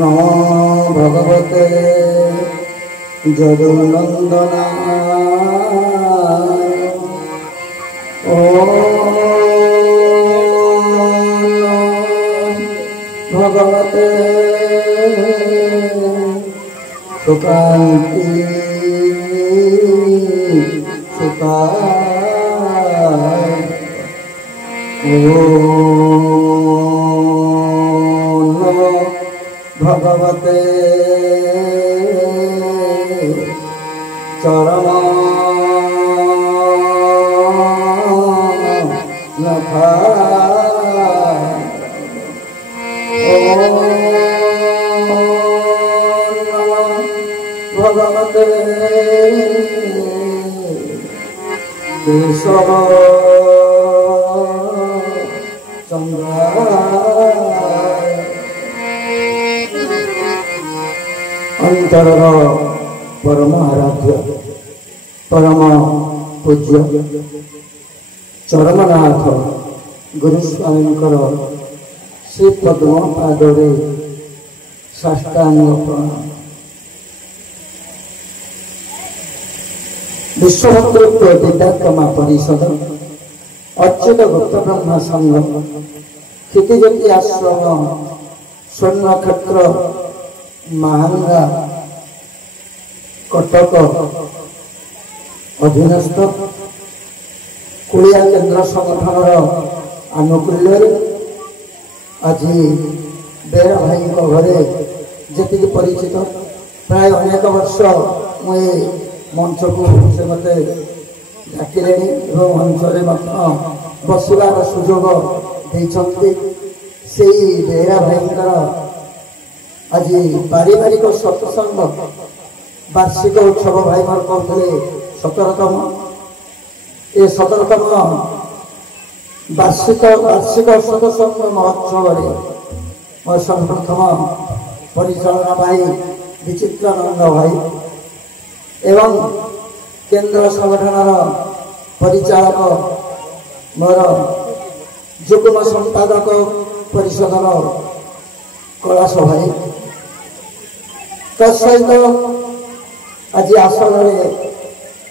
नमो भगवते जदुनंदनाय। ओम नमो भगवते सुकांति सुखाय। ओम नमो भगवते चरणनाथाय। ओम नमो भगवते केशव चंद्राय। अंतरर परम आराध्य परम पूज्य चरमनाथ गुरुस्वामी श्री पद्म पादरे साष्टांग प्रणाम। विश्वभद्रत्व विद्यात्मा परिषद अच्युत गुप्त ब्रह्म संघ क्षितिज्योति आश्रम स्वर्णक्षेत्र महांगा कटक अधीनस्थ कुलिया केन्द्र संगठन आनुकूल्य आज बेरा भाई घरे जी परिचित प्राय अनेक वर्ष मुझे मंच को से मत डाकिले मंच बसवार सुजोग देते से बेरा भाई आज पारिवारिक सत्संग वार्षिक उत्सव भाई मोर कहते 17तम ये 17तम वार्षिक सत्संग महोत्सव मोर सर्वप्रथम परिचालना भाई विचित्रानंद भाई एवं केंद्र संगठन परिचालक मोर जुग्म संपादक परिषदर कैलाश भाई तत्सहित आज आसन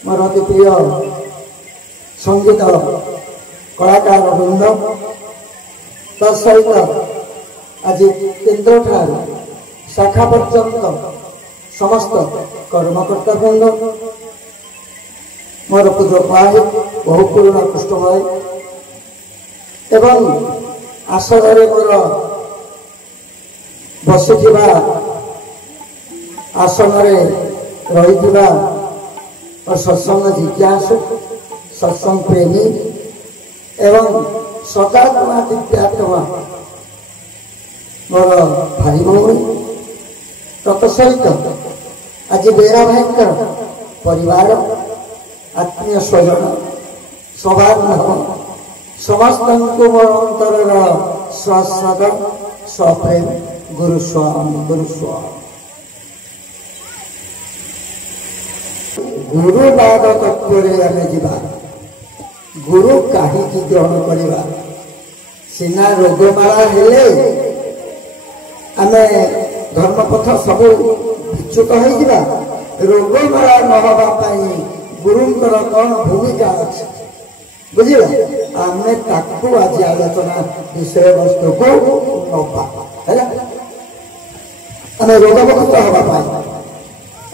मोर अति प्रिय संगीत कलाकार वृंद तत्सहित आज केन्द्र ठार शाखा पर्यंत समस्त कर्मकर्ता वृंद मोर पूज्य भाई बहुपूर्ण कृष्ण भाई एवं आसन मोर बसिथिबा आसन रही और सत्संग जिज्ञासु सत्संग प्रेमी एवं सदात्मा दिव्यात्मा मोर भाई भौणी तत्सहित आज बेरा भाई परिवार आत्मीय स्वजन सौभाग्य समस्त मोर अंतर सश्रद्ध सप्रेम गुरुस्वामी गुरुवाद तत्व आम जा गुरु कहीं ग्रहण करवा सीना रोगमाला हेले आम धर्मपथ सब विच्युत हो रोगमाला नहवाई गुरुंकर कौन भूमिका अच्छी बुझे आम ताकू आज आलोचना विषय वस्तु को नवा आम रोगमुक्त हाँपाई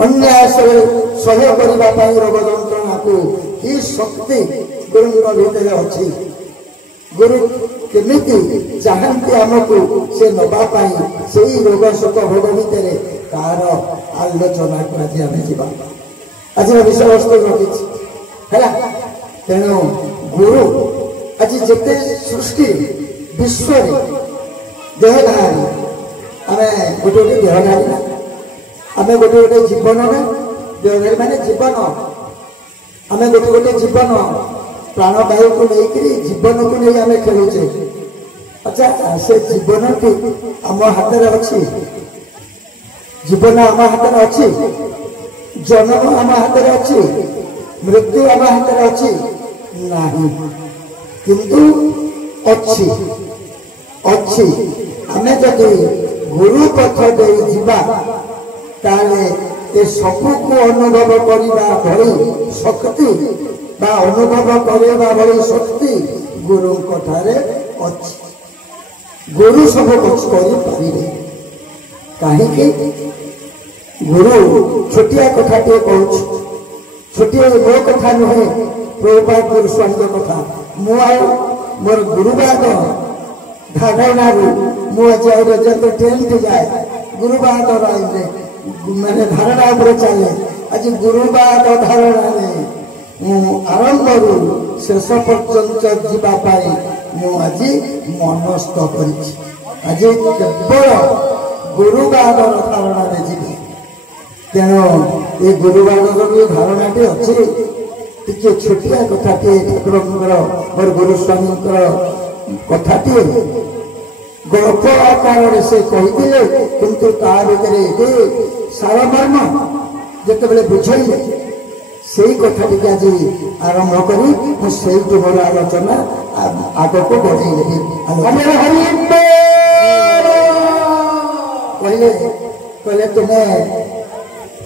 अन्यास सह्य करने रोग जंत्रणा को ही शक्ति गुरुंर भितर अच्छी गुरु केमिति चाहती आमको से नवाई से रोग शोक भोग भितर तार आलोचना को आज आम जा आज विषय वस्तु रखी है तेणु गुरु आज जिते सृष्टि विश्व देहधारी आम गोटे गोटे देहधारी ना आम गोटे गोटे जीवन ना देहधारी माने जीवन आम गोटे गोटे जीवन प्राणवायु को लेकर जीवन को नहीं आम खेलुचे। अच्छा से जीवन टी आम हाथ में अच्छी जीवन आम हाथ में अच्छी जन्म आम हाथ में अच्छी मृत्यु आम हाथ में अच्छी नहीं किंतु अच्छी अच्छी आमे जदि गुरु पथ दे जीवा ताले ए सबको अनुभव करबा भली शक्ति बा अनुभव करबा भली शक्ति गुरु कथारे अछि। गुरु सब कुछ करि परिबे काहे गुरु छोटिया कथा टे कहूँ छोटिया मो कथा नुहे प्रभुपाद गुरु स्वामी कथा मु मोर गुरुबाद धारणा मुझे ट्रेन टी जाए गुरुबाद मैंने धारणा चले आज गुरुबाद धारणा आरंभ शेष पर्यंत जावाई आज मनस्थ कर केवल गुरुबाद धारणा जी तेणु ये गुरुबाद धारणा टे अच्छी टे छोटिया कथाटे ठाकुर मोर गुरुस्वामी कथाटे गल्प आकार से कही किंतु भितर सारमर्म जिते बुझे से कथा टी आज आरंभ करी मुझे मोर आलोचना आग को बढ़ेदेवी कहले तुम्हें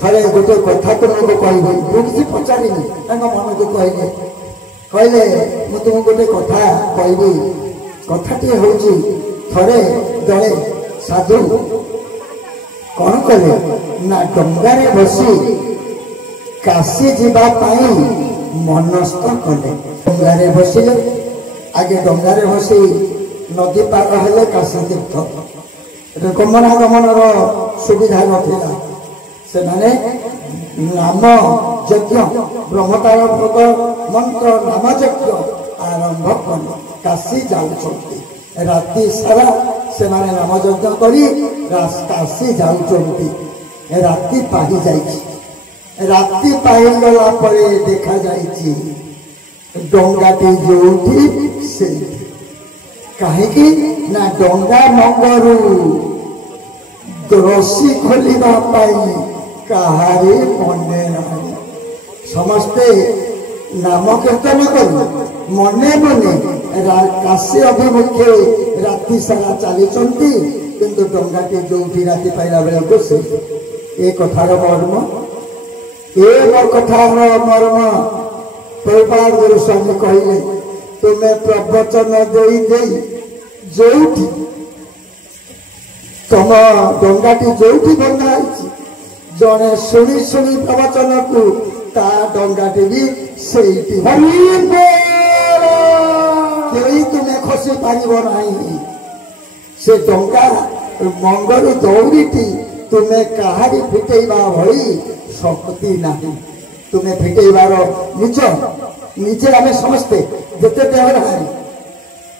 थरे गोटे कथा तुमको कहबी मुझे किसी पचारि मन को कहले कहले मुझे तुमको गोटे कथा कहबी कथाटी हूँ थरे दले साधु कौन कले ना डंगारे बसी काशी जावाई मनस्थ कले डंगारे बसिले आगे डंगारे बसी नदी पार हेले काशी तीर्थ गमनागमन सुविधा नाला से माने नाम यज्ञ ब्रह्मतार मंत्र नाम यज्ञ आरंभ कले काशी जाऊँच राति सारा से माने नाम यज्ञ करी काशी जाऊँच राति पाही जाइछि राति पाहीगला परे देखा जाइछि डंगाटी जोठी से काहेकि ना डंगा मंगरू रसी खोलिबा पाई कहारे मने नहीं समस्ते नाम कीर्तन कर मने मने काशी अभिमुखे राति सारा चली किंतु डंगाटी जोठी राति पाइला बेले को से ए कथार मर्म ए कथार मर्म प्रभुपाद गुरुस्वामी कहले तुम्हें प्रवचन दे जोठी तुम डंगाटी जोठी बंधा जड़े शुणी शुणी प्रवचन को ता डंगाटी भी तुम्हें खसी पार नहीं से डंगा मंगलू दौड़ीटी तुम्हें कहारी फिटेबा भली शक्ति नहीं तुम्हें फिटेबार निजे आम समस्ते जिते देहरानी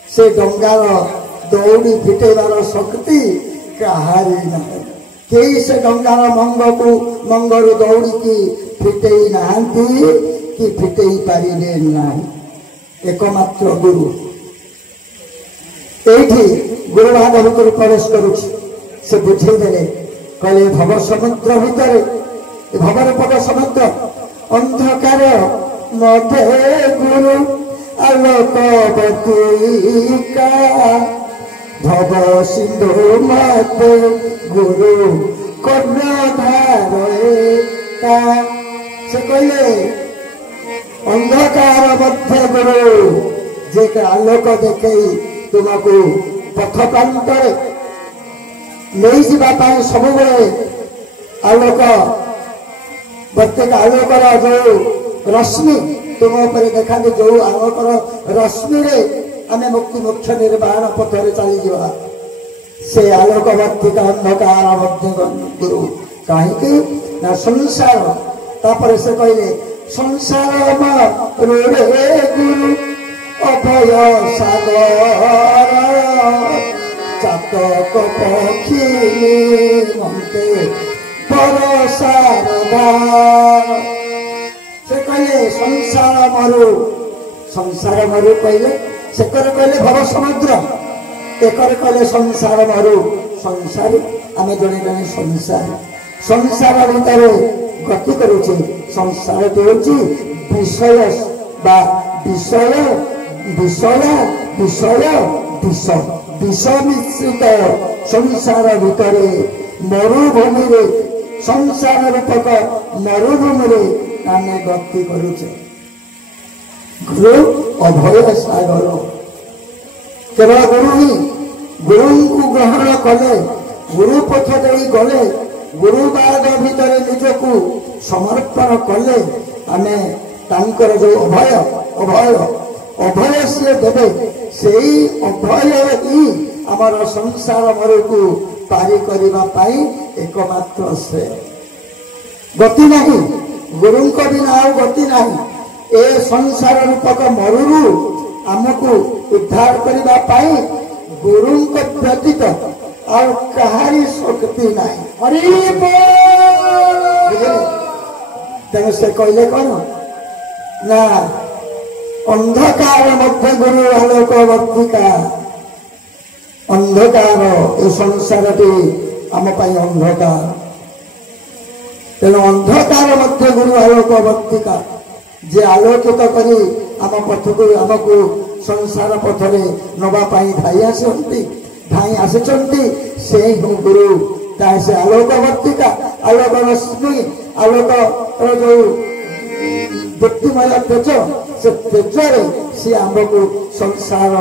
से डंगार दौड़ी फिटेबार शक्ति कहारी नहीं कई से डंगार मंगलू दौड़ी की फिटे नहांती कि फिटे पारे ना एकमात्र गुरु ये गुरुभाग भर प्रवेश करुच्ची से बुझेदे कहले भव समुद्र भितर भवर पद समुद्र अंधकार मध्य गुरु आलोकवतीका भव सिंधु मते गुरु कर्णधार से कहले अंधकार मध्य गुरु जे आलोक देखे तुमको पथ प्रांतर नहीं जावाई सब आलोक प्रत्येक आलोकर जो रश्मि तुम देखा जो आलोकर रश्मि आम मुक्ति मोक्ष निर्वाण पथरे चली जा से आलोकवर्ती का अंधकार मध्य गुरु कहीं ना संसार तापर से कहले संसार रे गुरु अभय सागर चातक पक्षी मते बरसार से कहले संसार मरु कहले से कहले भव समुद्र एकर कहले संसार मरु संसार आम जड़े जड़े संसार भितर गति करुचे संसार हूँ विषय बा विषय विषय विषय ବିଷ ବିଷ ମିଶ୍ରିତ ସଂସାର ଭିତରେ ମରୁଭୂମିରେ ସଂସାର ରୂପକ ମରୁଭୂମିରେ ଆମେ ଗତି କରୁଛେ। ଗୁରୁ ଅଭୟ ସାଗର କେବଳ ଗୁରୁ ହିଁ ଗୁରୁଙ୍କୁ ଗ୍ରହଣ କଲେ ଗୁରୁ ପଥ ଦେଇ ଗଲେ ଗୁରୁବାଦ ଭିତରେ ନିଜକୁ ସମର୍ପଣ କଲେ ଆମେ ତାଙ୍କର ଯୋଉ ଅଭୟ ଅଭୟ ଅଭୟ ସିଏ ଦେବେ ସେଇ ଅଭୟ ହିଁ ଆମର ସଂସାର ମରୁକୁ ପାରି କରିବା ପାଇଁ ଏକମାତ୍ର ଶ୍ରେୟ। ଗତି ନାହିଁ ଗୁରୁଙ୍କ ବିନା ଆଉ ଗତି ନାହିଁ। ଏ ସଂସାର ରୂପକ ମରୁରୁ ଆମକୁ ଉଦ୍ଧାର କରିବା ପାଇଁ ଗୁରୁଙ୍କ ବ୍ୟତୀତ ଆଉ କାହାରି ଶକ୍ତି ନାହିଁ। ତେଣୁ ସେ କହିଲେ କଣ ନା ଅନ୍ଧକାର ମଧ୍ୟ ଗୁରୁ ଆଲୋକ ବର୍ତ୍ତିକା। ଅନ୍ଧକାର ଏ ସଂସାରଟି ଆମ ପାଇଁ ଅନ୍ଧକାର। ତେଣୁ ଅନ୍ଧକାର ମଧ୍ୟ ଗୁରୁ ଆଲୋକ ବର୍ତ୍ତିକା ଯେ ଆଲୋକିତ କରି ଆମ ପଥକୁ ଆମକୁ ସଂସାର ପଥରେ ନବା ପାଇଁ ଧାଇଁ ଆସିଛନ୍ତି ସେ ହିଁ ଗୁରୁ। ତା ସେ ଆଲୋକ ବର୍ତ୍ତିକା ଆଲୋକ ରଶ୍ମି ଆଲୋକର ଯୋଉ ବ୍ୟକ୍ତିମୟ ତେଜ ସେ ତେଜରେ ସିଏ ଆମକୁ ସଂସାର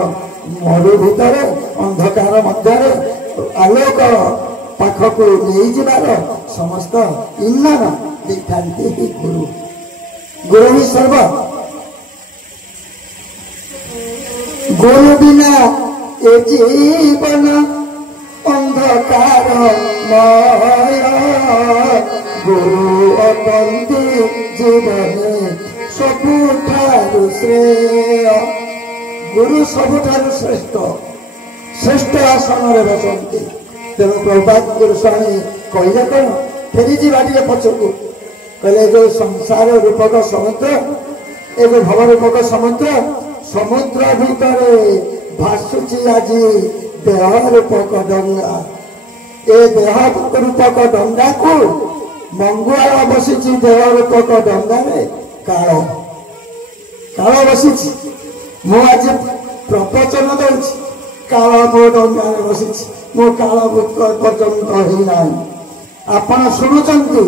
ମରୁ ଭିତରେ ଅନ୍ଧକାର ମଧ୍ୟରେ ଆଲୋକ ପାଖକୁ ନେଇଯିବାର ସମସ୍ତ ଇନ୍ଧନ ଦେଇଥାନ୍ତି ଗୁରୁ। ଗୁରୁ ହିଁ ସର୍ବ। ଗୁରୁ ବିନା ଏ ଜୀବନ ଅନ୍ଧକାରମୟ। ଗୁରୁ ଅଟନ୍ତି ଜୀବନେ ସବୁଠାରୁ ଶ୍ରେୟ। ଗୁରୁ ସବୁଠାରୁ ଶ୍ରେଷ୍ଠ ଶ୍ରେଷ୍ଠ ଆସନରେ ବସନ୍ତି। ତେଣୁ ପ୍ରଭୁପାଦ ଗୁରୁ ସ୍ୱାମୀ କହିଲେ କଣ ଫେରିଯିବା ଟିକେ ପଛକୁ କହିଲେ ଯୋଉ ସଂସାର ରୂପକ ସମୁଦ୍ର ଏ ଯୋଉ ଭବ ରୂପକ ସମୁଦ୍ର ଭିତରେ ଭାସୁଛି ଆଜି ଦେହ ରୂପକ ଡଙ୍ଗା। ଏ ଦେହ ରୂପକ ଡଙ୍ଗାକୁ ମଙ୍ଗୁଆଳ ବସିଛି ଦେହ ରୂପକ ଡଙ୍ଗାରେ କାଳ ବସିଛି। ମୁଁ ଆଜି ପ୍ରବଚନ ଦଉଛି କାଳ ମୋ ଡଙ୍ଗାରେ ବସିଛି। ମୋ କାଳ ପର୍ଯ୍ୟନ୍ତ ହେଇନାହିଁ। ଆପଣ ଶୁଣୁଛନ୍ତି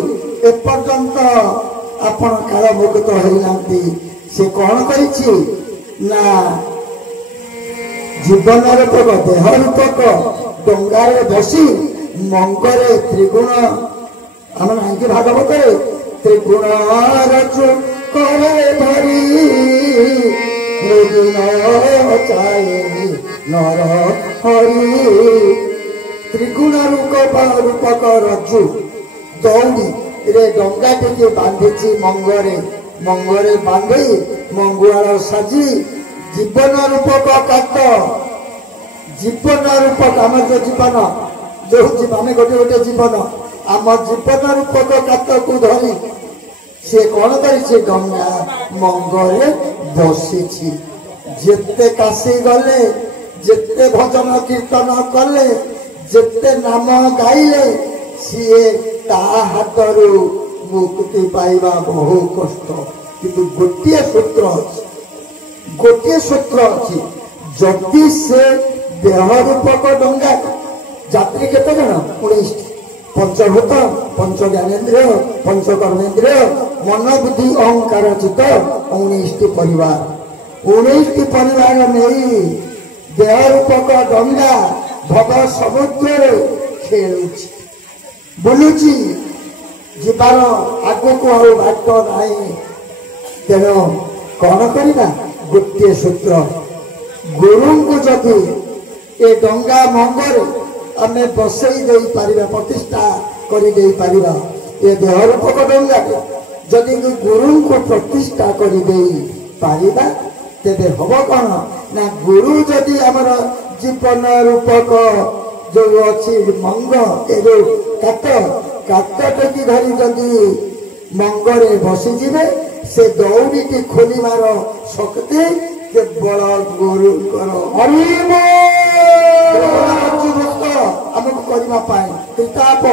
ଏପର୍ଯ୍ୟନ୍ତ ଆପଣ କାଳ ମୁକ୍ତ ହେଇନାହାନ୍ତି। ସେ କଣ କରିଛି ନା ଜୀବନ ରୂପକ ଦେହ ରୂପକ ଡଙ୍ଗାରେ ବସି ମଙ୍ଗରେ ତ୍ରିଗୁଣ ଆମେ ନାହିଁକି ଭାଗବତରେ ତ୍ରିଗୁଣ ରଚୁ କରେ ଧରି ନର ହରି। ତ୍ରିଗୁଣ ରୂପକ ରଜୁ ଦୌଡ଼ି ରେ ଡଙ୍ଗା ଟିକେ ବାନ୍ଧିଛି ମଙ୍ଗରେ ବାନ୍ଧି ମଙ୍ଗୁଆଳ ସାଜି ଜୀବନ ରୂପକ କାତ। ଜୀବନ ରୂପକ ଆମର ଯୋଉ ଜୀବନ ଆମେ ଗୋଟେ ଜୀବନ ଆମ ଜୀବନ ରୂପକ କାତକୁ ଧରି ସିଏ କଣ କରିଛି ଡଙ୍ଗା ମଙ୍ଗରେ ବସିଛି। ଯେତେ କାଶୀ ଗଲେ ଯେତେ ଭଜନ କୀର୍ତ୍ତନ କଲେ ଯେତେ ନାମ ଗାଇଲେ ସିଏ ତା ହାତରୁ ମୁକ୍ତି ପାଇବା ବହୁ କଷ୍ଟ। କିନ୍ତୁ ଗୋଟିଏ ସୂତ୍ର ଅଛି ଯଦି ସେ ଦେହ ରୂପକ ଡଙ୍ଗା ଯାତ୍ରୀ କେତେ ଜଣ 19ଟି ପଞ୍ଚଭୂତ ପଞ୍ଚ ଜ୍ଞାନେନ୍ଦ୍ରିୟ ପଞ୍ଚ କର୍ମେନ୍ଦ୍ରିୟ ମନ ବୁଦ୍ଧି ଅହଙ୍କାର ଚିତ୍ତ 19ଟି ପରିବାର ନେଇ ଦେହ ରୂପକ ଡଙ୍ଗା ଭବ ସମୁଦ୍ରରେ ଖେଳୁଛି ବୁଲୁଛି। ଯିବାର ଆଗକୁ ଆଉ ବାଟ ନାହିଁ। ତେଣୁ କଣ କରିବା ଗୋଟିଏ ସୂତ୍ର ଗୁରୁଙ୍କୁ ଯଦି ଏ ଡଙ୍ଗା ମଙ୍ଗରେ ଆମେ ବସେଇ ଦେଇପାରିବା ପ୍ରତିଷ୍ଠା କରିଦେଇ ପାରିବା ଏ ଦେହ ରୂପକ ଡଙ୍ଗାରେ ଯଦି ଗୁରୁଙ୍କୁ ପ୍ରତିଷ୍ଠା କରିଦେଇ ପାରିବା ତେବେ ହବ କଣ ନା ଗୁରୁ ଯଦି ଆମର ଜୀବନ ରୂପକ ଯୋଉ ଅଛି ମଙ୍ଗ ଏ ଯୋଉ କାତଟିକି ଧରି ଯଦି ମଙ୍ଗରେ ବସିଯିବେ ସେ ଦୌଡ଼ିଟି ଖୋଲିବାର ଶକ୍ତି କେବଳ ଗୁରୁଙ୍କର। ଆମକୁ କରିବା ପାଇଁ କିତାପ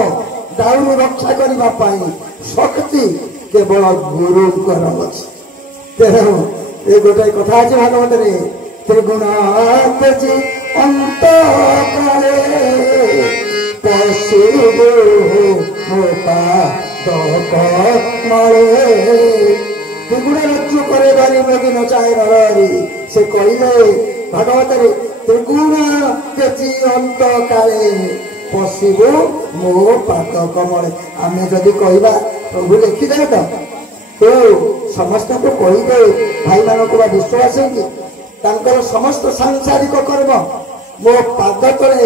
ଦାଉରୁ ରକ୍ଷା କରିବା ପାଇଁ ଶକ୍ତି କେବଳ ଗୁରୁଙ୍କର ଅଛି। ତେଣୁ ଏ ଗୋଟେ କଥା ଅଛି ଭାଗବତରେ ତ୍ରିଗୁଣ ତେଜି অন্ত কালে পশুবো ମୋ ପାଦକ ମଳେ ତ୍ରିଗୁଣ ରଜ୍ଜୁ କରେ ଧରି ମୃଗୀ ନଚାଏ ନରହରି। ସେ କହିଲେ ଭାଗବତରେ ତ୍ରିଗୁଣ ତେଜି ଅନ୍ତ କାଳେ ପଶିବୁ ମୋ ପାଦକ ମଳେ। ଆମେ ଯଦି କହିବା ପ୍ରଭୁ ଲେଖିଦେବେ ତ ତୁ ସମସ୍ତଙ୍କୁ କହିଦେ ଭାଇମାନଙ୍କୁ ବା ବିଶ୍ୱାସୀଙ୍କୁ ତାଙ୍କର ସମସ୍ତ ସାଂସାରିକ କର୍ମ ମୋ ପାଦ ତଳେ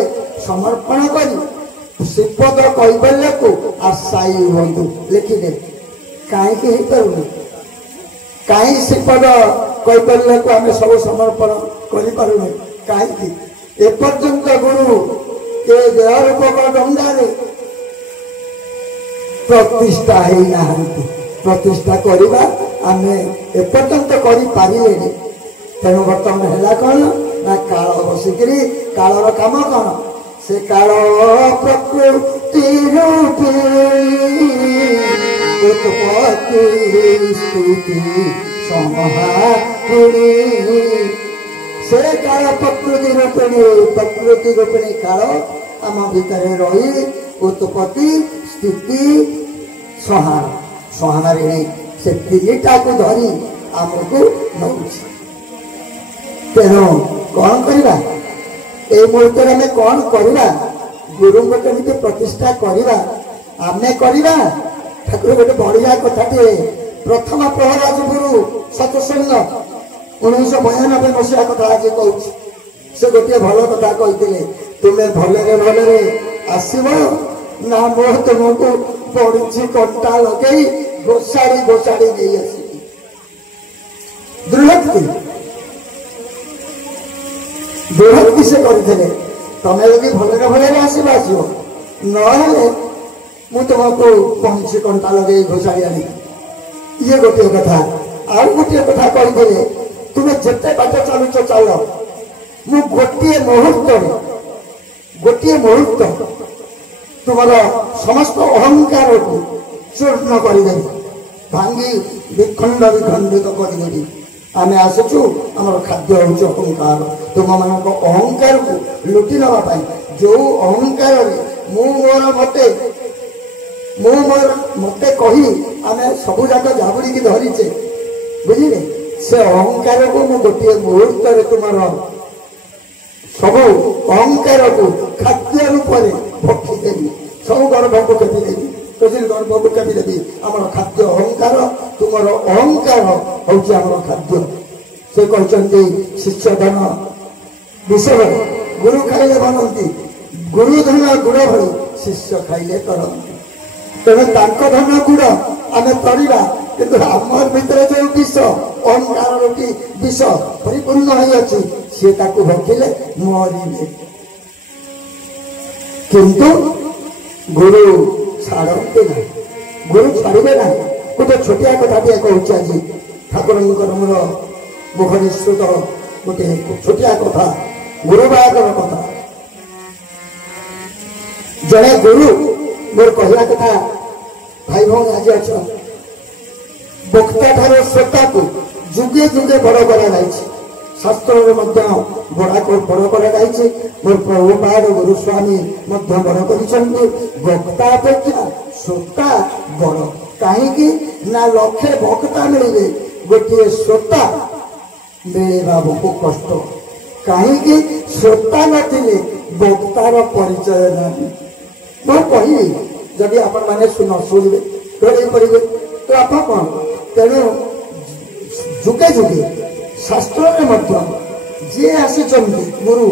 ସମର୍ପଣ କରି ଶ୍ରୀପଦ କୈବଲ୍ୟକୁ ଆଶାୟୀ ହୁଅନ୍ତୁ। ଲେଖିଦେ। କାହିଁକି ହେଇପାରୁନି? କାହିଁ ଶ୍ରୀପଦ କୈବଲ୍ୟକୁ ଆମେ ସବୁ ସମର୍ପଣ କରିପାରୁନି? କାହିଁକି? ଏପର୍ଯ୍ୟନ୍ତ ଗୁରୁ ଏ ଦେହରୂପକ ଡଙ୍ଗାରେ ପ୍ରତିଷ୍ଠା ହେଇନାହାନ୍ତି। ପ୍ରତିଷ୍ଠା କରିବା ଆମେ ଏପର୍ଯ୍ୟନ୍ତ କରିପାରିଲେନି। ତେଣୁ ବର୍ତ୍ତମାନ ହେଲା କ'ଣ ନା କାଳ ବସିକିରି କାଳର କାମ କ'ଣ? ସେ କାଳ ପ୍ରକୃତି ରୂପୀ ଉତ୍ପତ୍ତି ସ୍ଥିତି ସଂହାରିଣୀ। ସେ କାଳ ପ୍ରକୃତି ରୂପିଣୀ କାଳ ଆମ ଭିତରେ ରହି ଉତ୍ପତ୍ତି ସ୍ଥିତି ସଂହାରିଣୀ ସେ ତିନିଟାକୁ ଧରି ଆମକୁ ନଉଛି। ତେଣୁ କ'ଣ କରିବା? এই মুহূর্তে আমি কଣ କରିବା? ଗୁରୁଙ୍କୁ କେମିତି ପ୍ରତିଷ୍ଠା କରିବା? ଆମେ କରିବା। ଠାକୁର ଗୋଟେ ବଢିଆ କଥାଟିଏ ପ୍ରଥମ ପ୍ରହରାଜ ଗୁରୁ ସତସଙ୍ଗ 1992 ମସିହା କଥା ଆଜି କହୁଛି। ସେ ଗୋଟିଏ ଭଲ କଥା କହିଥିଲେ, ତୁମେ ଭଲରେ ଭଲରେ ଆସିବ ନା ମୁଁ ତୁମକୁ ବଢିଛି କଣ୍ଟା ଲଗେଇ ଘୋଷାଡ଼ି ଘୋଷାଡ଼ି ନେଇ ଆସିବି। ଦୃଢ଼ୋକ୍ତି ସେ କରିଥିଲେ। ତମେ ଯଦି ଭଲରେ ଭଲରେ ଆସିବ ଆସିବ, ନହେଲେ ମୁଁ ତୁମକୁ ପହଞ୍ଚି କଣ୍ଟା ଲଗେଇ ଘୋଷାଡ଼ି ଆଣିବି। ଇଏ ଗୋଟିଏ କଥା। ଆଉ ଗୋଟିଏ କଥା କହିଥିଲେ, ତୁମେ ଯେତେ ବାଟ ଚାଲୁଛ ଚାଲ, ମୁଁ ଗୋଟିଏ ମୁହୂର୍ତ୍ତ ତୁମର ସମସ୍ତ ଅହଙ୍କାରକୁ ଚୂର୍ଣ୍ଣ କରିଦେବି, ଭାଙ୍ଗି ବିଖଣ୍ଡିତ କରିଦେବି। ଆମେ ଆସିଛୁ, ଆମର ଖାଦ୍ୟ ହେଉଛି ଅହଙ୍କାର। ତୁମମାନଙ୍କ ଅହଙ୍କାରକୁ ଲୁଟି ନେବା ପାଇଁ, ଯୋଉ ଅହଙ୍କାରରେ ମତେ କହି ଆମେ ସବୁ ଯାକ ଜାବୁଡ଼ିକି ଧରିଛେ, ବୁଝିଲେ? ସେ ଅହଙ୍କାରକୁ ମୁଁ ଗୋଟିଏ ମୁହୂର୍ତ୍ତରେ ତୁମର ସବୁ ଅହଙ୍କାରକୁ ଖାଦ୍ୟ ରୂପରେ ଭକ୍ଷିଦେବି। ସବୁ ଗର୍ଭକୁ କେମିଦେବି, ଗର୍ଭକୁ କେମିଦେବି। ଆମର ଖାଦ୍ୟ ଅହଙ୍କାର, ତୁମର ଅହଙ୍କାର ହଉଛି ଆମର ଖାଦ୍ୟ। ସେ କହିଛନ୍ତି ଶିଷ୍ୟଧନ ବିଷ ଭଳି, ଗୁରୁ ଖାଇଲେ ବନନ୍ତି, ଗୁରୁ ଧନ ଗୁଡ଼ ଭଳି, ଶିଷ୍ୟ ଖାଇଲେ ତରନ୍ତି। ତେଣୁ ତାଙ୍କ ଧନ ଗୁଡ଼ ଆମେ ତରିବା, କିନ୍ତୁ ଆମର ଭିତରେ ଯୋଉ ବିଷ, ଅହଙ୍କାର ରୂପୀ ବିଷ ପରିପୂର୍ଣ୍ଣ ହୋଇଅଛି, ସିଏ ତାକୁ ଭକ୍ଷିଲେ ମରିବେ। କିନ୍ତୁ ଗୁରୁ ଛାଡ଼ନ୍ତି ନାହିଁ, ଗୁରୁ ଛାଡ଼ିବେ ନାହିଁ। ଗୋଟେ ଛୋଟିଆ କଥାଟିଏ କହୁଛି ଆଜି, ଠାକୁରଙ୍କର ମୋର ମୁଖ ନିଶ୍ଚିତ ଗୋଟେ ଛୋଟିଆ କଥା, ଗୁରୁ ବାହାଘର କଥା। ଜଣେ ଗୁରୁ ମୋର କହିବା କଥା, ଭାଇ ଭଉଣୀ ଆଜି ଅଛ, ବକ୍ତା ଠାରୁ ଶ୍ରୋତାକୁ ଯୁଗେ ଯୁଗେ ବଡ଼ କରାଯାଇଛି। ଶାସ୍ତ୍ରରେ ମଧ୍ୟ ବଡ଼ କରାଯାଇଛି। ମୋର ପ୍ରଭୁପାଦ ଗୁରୁସ୍ୱାମୀ ମଧ୍ୟ ବଡ଼ କରିଛନ୍ତି। ବକ୍ତା ଅପେକ୍ଷା ଶ୍ରୋତା ବଡ଼। କାହିଁକି ନା ଲକ୍ଷେ ବକ୍ତା ମିଳିବେ, ଗୋଟିଏ ଶ୍ରୋତା ମିଳିବା ବହୁ କଷ୍ଟ। କାହିଁକି? ଶ୍ରୋତା ନଥିଲେ ବକ୍ତାର ପରିଚୟ ନାହିଁ। ମୁଁ କହିବି, ଯଦି ଆପଣମାନେ ଶୁଣିବେ ଗ୍ରହଣ କରିବେ ତ ଆପଣ କ'ଣ? ତେଣୁ ଯୁଗେ ଯୁଗେ ଶାସ୍ତ୍ରରେ ମଧ୍ୟ ଯିଏ ଆସିଛନ୍ତି ଗୁରୁ,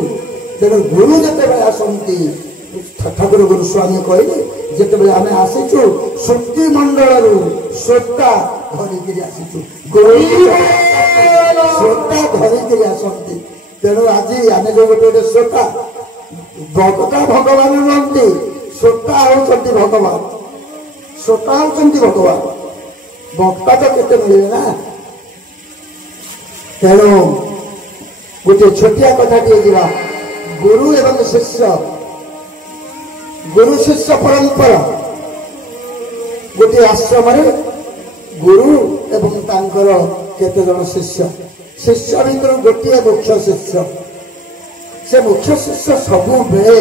ତେଣୁ ଗୁରୁ ଯେତେବେଳେ ଆସନ୍ତି, ଠାକୁର ଗୁରୁସ୍ୱାମୀ କହିଲେ, ଯେତେବେଳେ ଆମେ ଆସିଛୁ ଶକ୍ତି ମଣ୍ଡଳରୁ ଶ୍ରୋତା ଧରିକିରି ଆସିଛୁ, ଶ୍ରୋତା ଧରିକିରି ଆସନ୍ତି। ତେଣୁ ଆଜି ଆମେ ଯୋଉ ଗୋଟେ ଶ୍ରୋତା, ବକ୍ତା ଭଗବାନ ନୁହନ୍ତି, ଶ୍ରୋତା ହେଉଛନ୍ତି ଭଗବାନ। ଶ୍ରୋତା ହେଉଛନ୍ତି ଭଗବାନ, ବକ୍ତା ତ କେତେ ମିଳିବେ ନା। ତେଣୁ ଗୋଟିଏ ଛୋଟିଆ କଥାଟିଏ ଯିବା, ଗୁରୁ ଏବଂ ଶିଷ୍ୟ, ଗୁରୁ ଶିଷ୍ୟ ପରମ୍ପରା। ଗୋଟିଏ ଆଶ୍ରମରେ ଗୁରୁ ଏବଂ ତାଙ୍କର କେତେ ଜଣ ଶିଷ୍ୟ, ଶିଷ୍ୟ ଭିତରୁ ଗୋଟିଏ ମୁଖ୍ୟ ଶିଷ୍ୟ, से मुख्य शिष्य सबुबले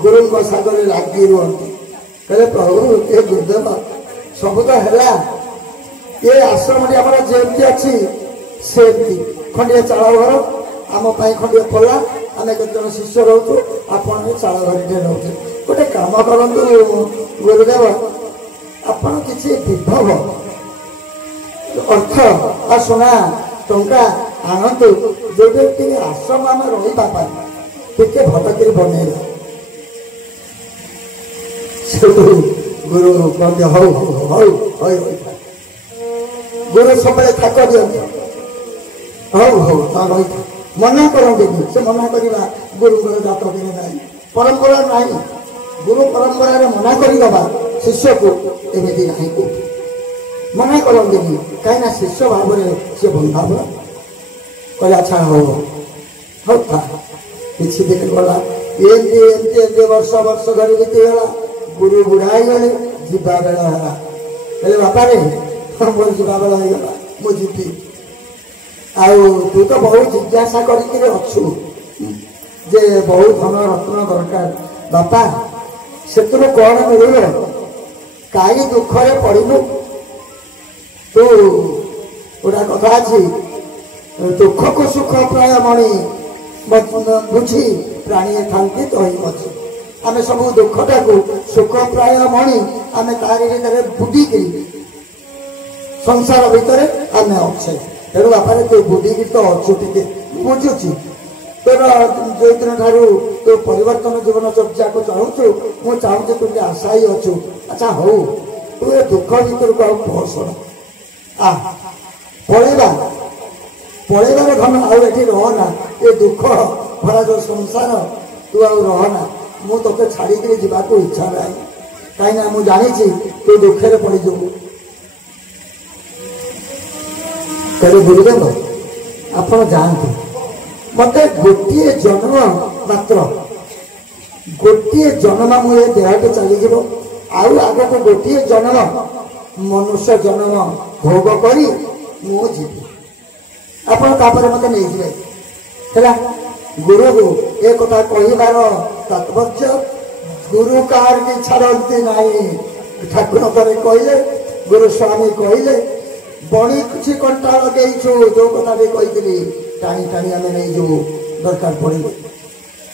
गुरु सागर लगी रुहति कहले प्रभु ये गुरुदेव सब तो है ये आश्रम आम जमी अच्छी सेमती खंडे चाल घर आम खंडे खोला आम केतन शिष्य रोचु आपण चाल घर रोचे गोटे कम करूँ गुरुदेव आपण किसी विभव अर्थ आ सुना टंका आणतु जो आश्रम आम रही टे भटक बनैला गुरु कहते हौ हौ हौ गुरु सब थाक दिखते हौ हौ रही मना करते से मना करवा गुरु जात कि ना परंपरा ना गुरु परंपरा मना करदे शिष्य को एमती ना कौट मना करते कहीं शिष्य भाव में सी बंधा पड़ा कहले अच्छा हो हौ था किसी दिन गला एमती वर्ष वर्ष धरी बीतीगला गुरु बुढ़ाई गले जीवा बेल है कहले बापा रे मोर जीवा बेल होगा मु जीवी तू तो बहुत जिज्ञासा करछु जे बहुत धन रत्न दरकार बापा से कौन मिल कहीं दुखरे पड़ू तू गोटा कथा अच्छी दुख को सुख प्राय मणि बुझी प्राणी थांती तो ही मची आम सब दुखटा को सुख प्राय मणि आम तारी बुड़िक संसार भितर आम अच्छे तेणु बापा तू बुड़िक तो अच्छु टे बुझुची तोर जो दिन ठार तो परिवर्तन जीवन चर्चा को चाहूँ मुझे चाहूँ तुम आशा ही अच्छु अच्छा हौ तू ए दुख भर को आसन आ पलैबा पलैबार धन आठ रहना ये दुख भरा जो संसार तू आहना मु तो छाड़ी जावाक इच्छा ना कहीं मुझे जानी तू दुखे पड़जु कहले गुरुदेव आपण जातु मत गोटे जन्म मात्र गोटे जन्म मुझे देहटे चलीज आग को गोटे जन्म मनुष्य जन्म भोग करी मुझे आपड़ मत नहीं है गुरु को एक कथा कहबार तात्पर्य गुरु कार की छाड़ती ना ठाकुर थे कहले गुरु स्वामी कहले बणी किसी कंटा लगेचु जो कथा भी कही टाणी टाणी आम नहीं जो दरकार पड़े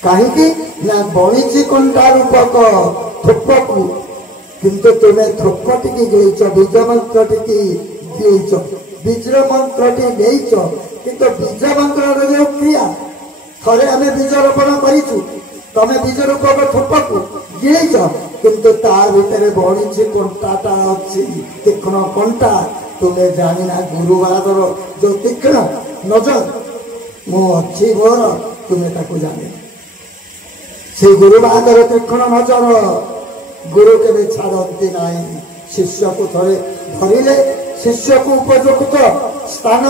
कहीं ना बणीची कंटा रूपक थोप को किंतु तुम्हें थोप टी गईच बीज मंत्र टी गईच बीज मंत्र टी देच किंतु बीज मंत्र जो क्रिया थे आम बीज रोपण करूँ तमें बीज रूपक थोप को गिरीच किंतु ता भीतर बणीची कंटाटा अच्छी तीक्ष्ण कंटा तुम्हें जानी ना गुरु बादर जो तीक्ष्ण नजर मु अच्छी मोर तुम्हें ताको जाने से गुरु बादर तीक्ष्ण नजर गुरु के छाड़ती ना शिष्य को थे धरिले शिष्य को उपयुक्त स्थान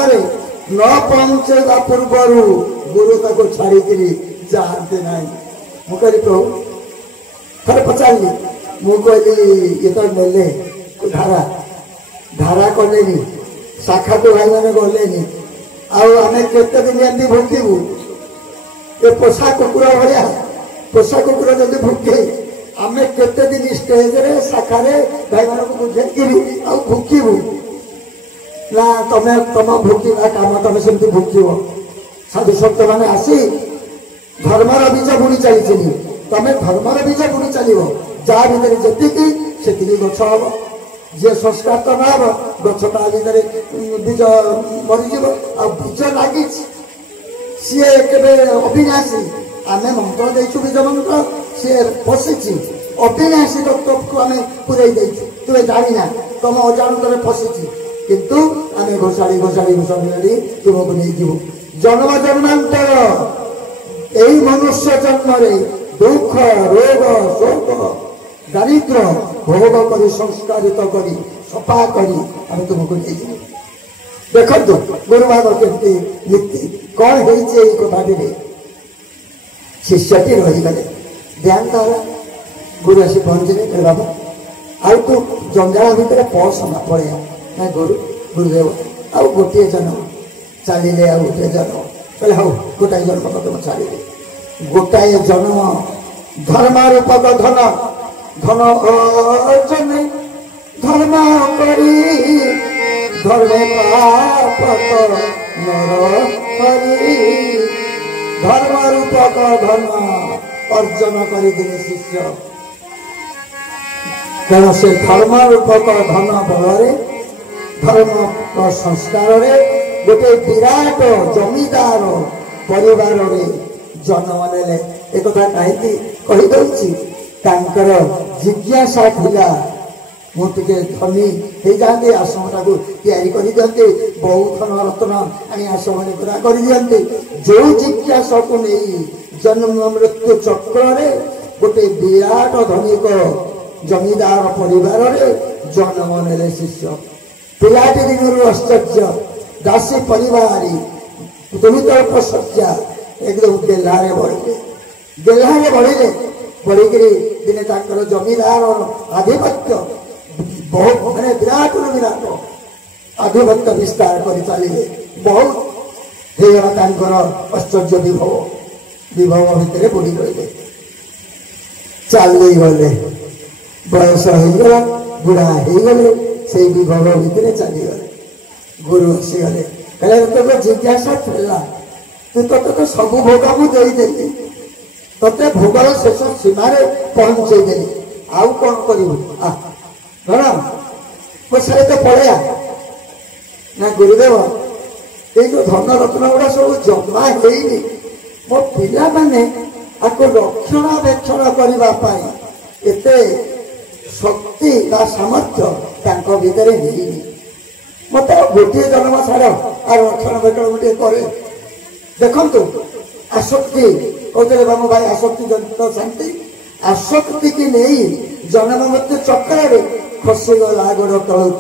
न पहुंचेगा पूर्वर गुरु ताको छाड़ी जाते ना मुझे प्रभु थे पचारि मुझे ये तो नेले धारा धारा कले शाखा को भाई मैंने गले आम केते दिन एमती भुकबू ये पोषा कुकुर भाया पोषा कुकुर जब भुके आम केते दिन स्टेज रे शाखा भाई मान को बुझे भुकबू ना तमें तुम भुकवा कम तुम सेमती भुकब साधु सत मैंने आसी धर्मर बीज बुणी चली तमें धर्मर बीज बुणी चलो जहाँ भर जी गछ हम जे संस्कार तो ना गछटा भर बीज मरीज बीज लगी सी अविनाशी आम मंत्र देचु बीज मंत्र सी फसी अविनाशी तत्व को आम पूरे देचु तुम जाना तुम अजाणत फसी किंतु आम घोषाड़ी घोषाड़ी घोषाड़ी तुमको नहीं जीव जन्म जन्मांतर यही मनुष्य जन्म दुख रोग शोक दारिद्र भोग कर संस्कारित कर सफा कर आम तुमको नहीं देखु गुरुवार केमती नीति कौन हो कथा शिष्यटी रहीगले देहांत है गुरु आसी पहुंचले कहले बाबा आउ तू जंजाल भितर पसना पड़े ना गुरु गुरुदेव आउ गोटे जन्म चलिए आउ गोटे जन्म कहले हाँ गोटाए जन्म तुम छाड़ी गोटाए जन्म धर्म रूपक धन धन अर्जन धर्म करी धर्मे पापक नर हरि धर्म रूपक धन अर्जन कर शिष्य कारण से धर्म रूपक धन बल धर्म संस्कार गोटे विराट जमीदार परिवार जन्म ने एक कहीं कहीदे जिज्ञासा थिला मुझे धनी हो जाते आश्रम टाक बहुत धन रत्न आनी आश्रम पूरा कर दिखते जो जिज्ञासा को नहीं जन्म मृत्यु चक्र गोटे विराट धनिक जमीदार परिवार जन्म ने शिष्य पिलाटी दिन आश्चर्य दासी परिवार दुहितल्प सज्जा एकदम गेल्हारे बढ़े बढ़िक दिने जमीदार आधिपत्य बहुत मैंने विराट विराट आधिपत्य विस्तार कर चलिए बहुत होगा आश्चर्य विभव भितर बुड़ी गए चली गले बयस होगा बुढ़ा हो गले से विभव भितर चलीगले गुरु आसीगले कहले तो जिज्ञासा थिला तू तो सब भोग मुझे ते भोगर शेष सीमार पहुंचेदेली आउ कौन कर तो पड़े ना गुरुदेव ये जो धन रत्न गुड़ा सब जमा है मो पिला माने आपको रक्षणाबेक्षण करने एत शक्ति सामर्थ्य भितर नहीं मत गोटे जन्म छाड़ आ रक्षणाबेक्षण गोटे करे देखु आसक्ति कहते बाबू भाई आसक्ति जनित शांति आसक्ति की नहीं जन्म मृत्यु चक्र खसीगला गोड़ तल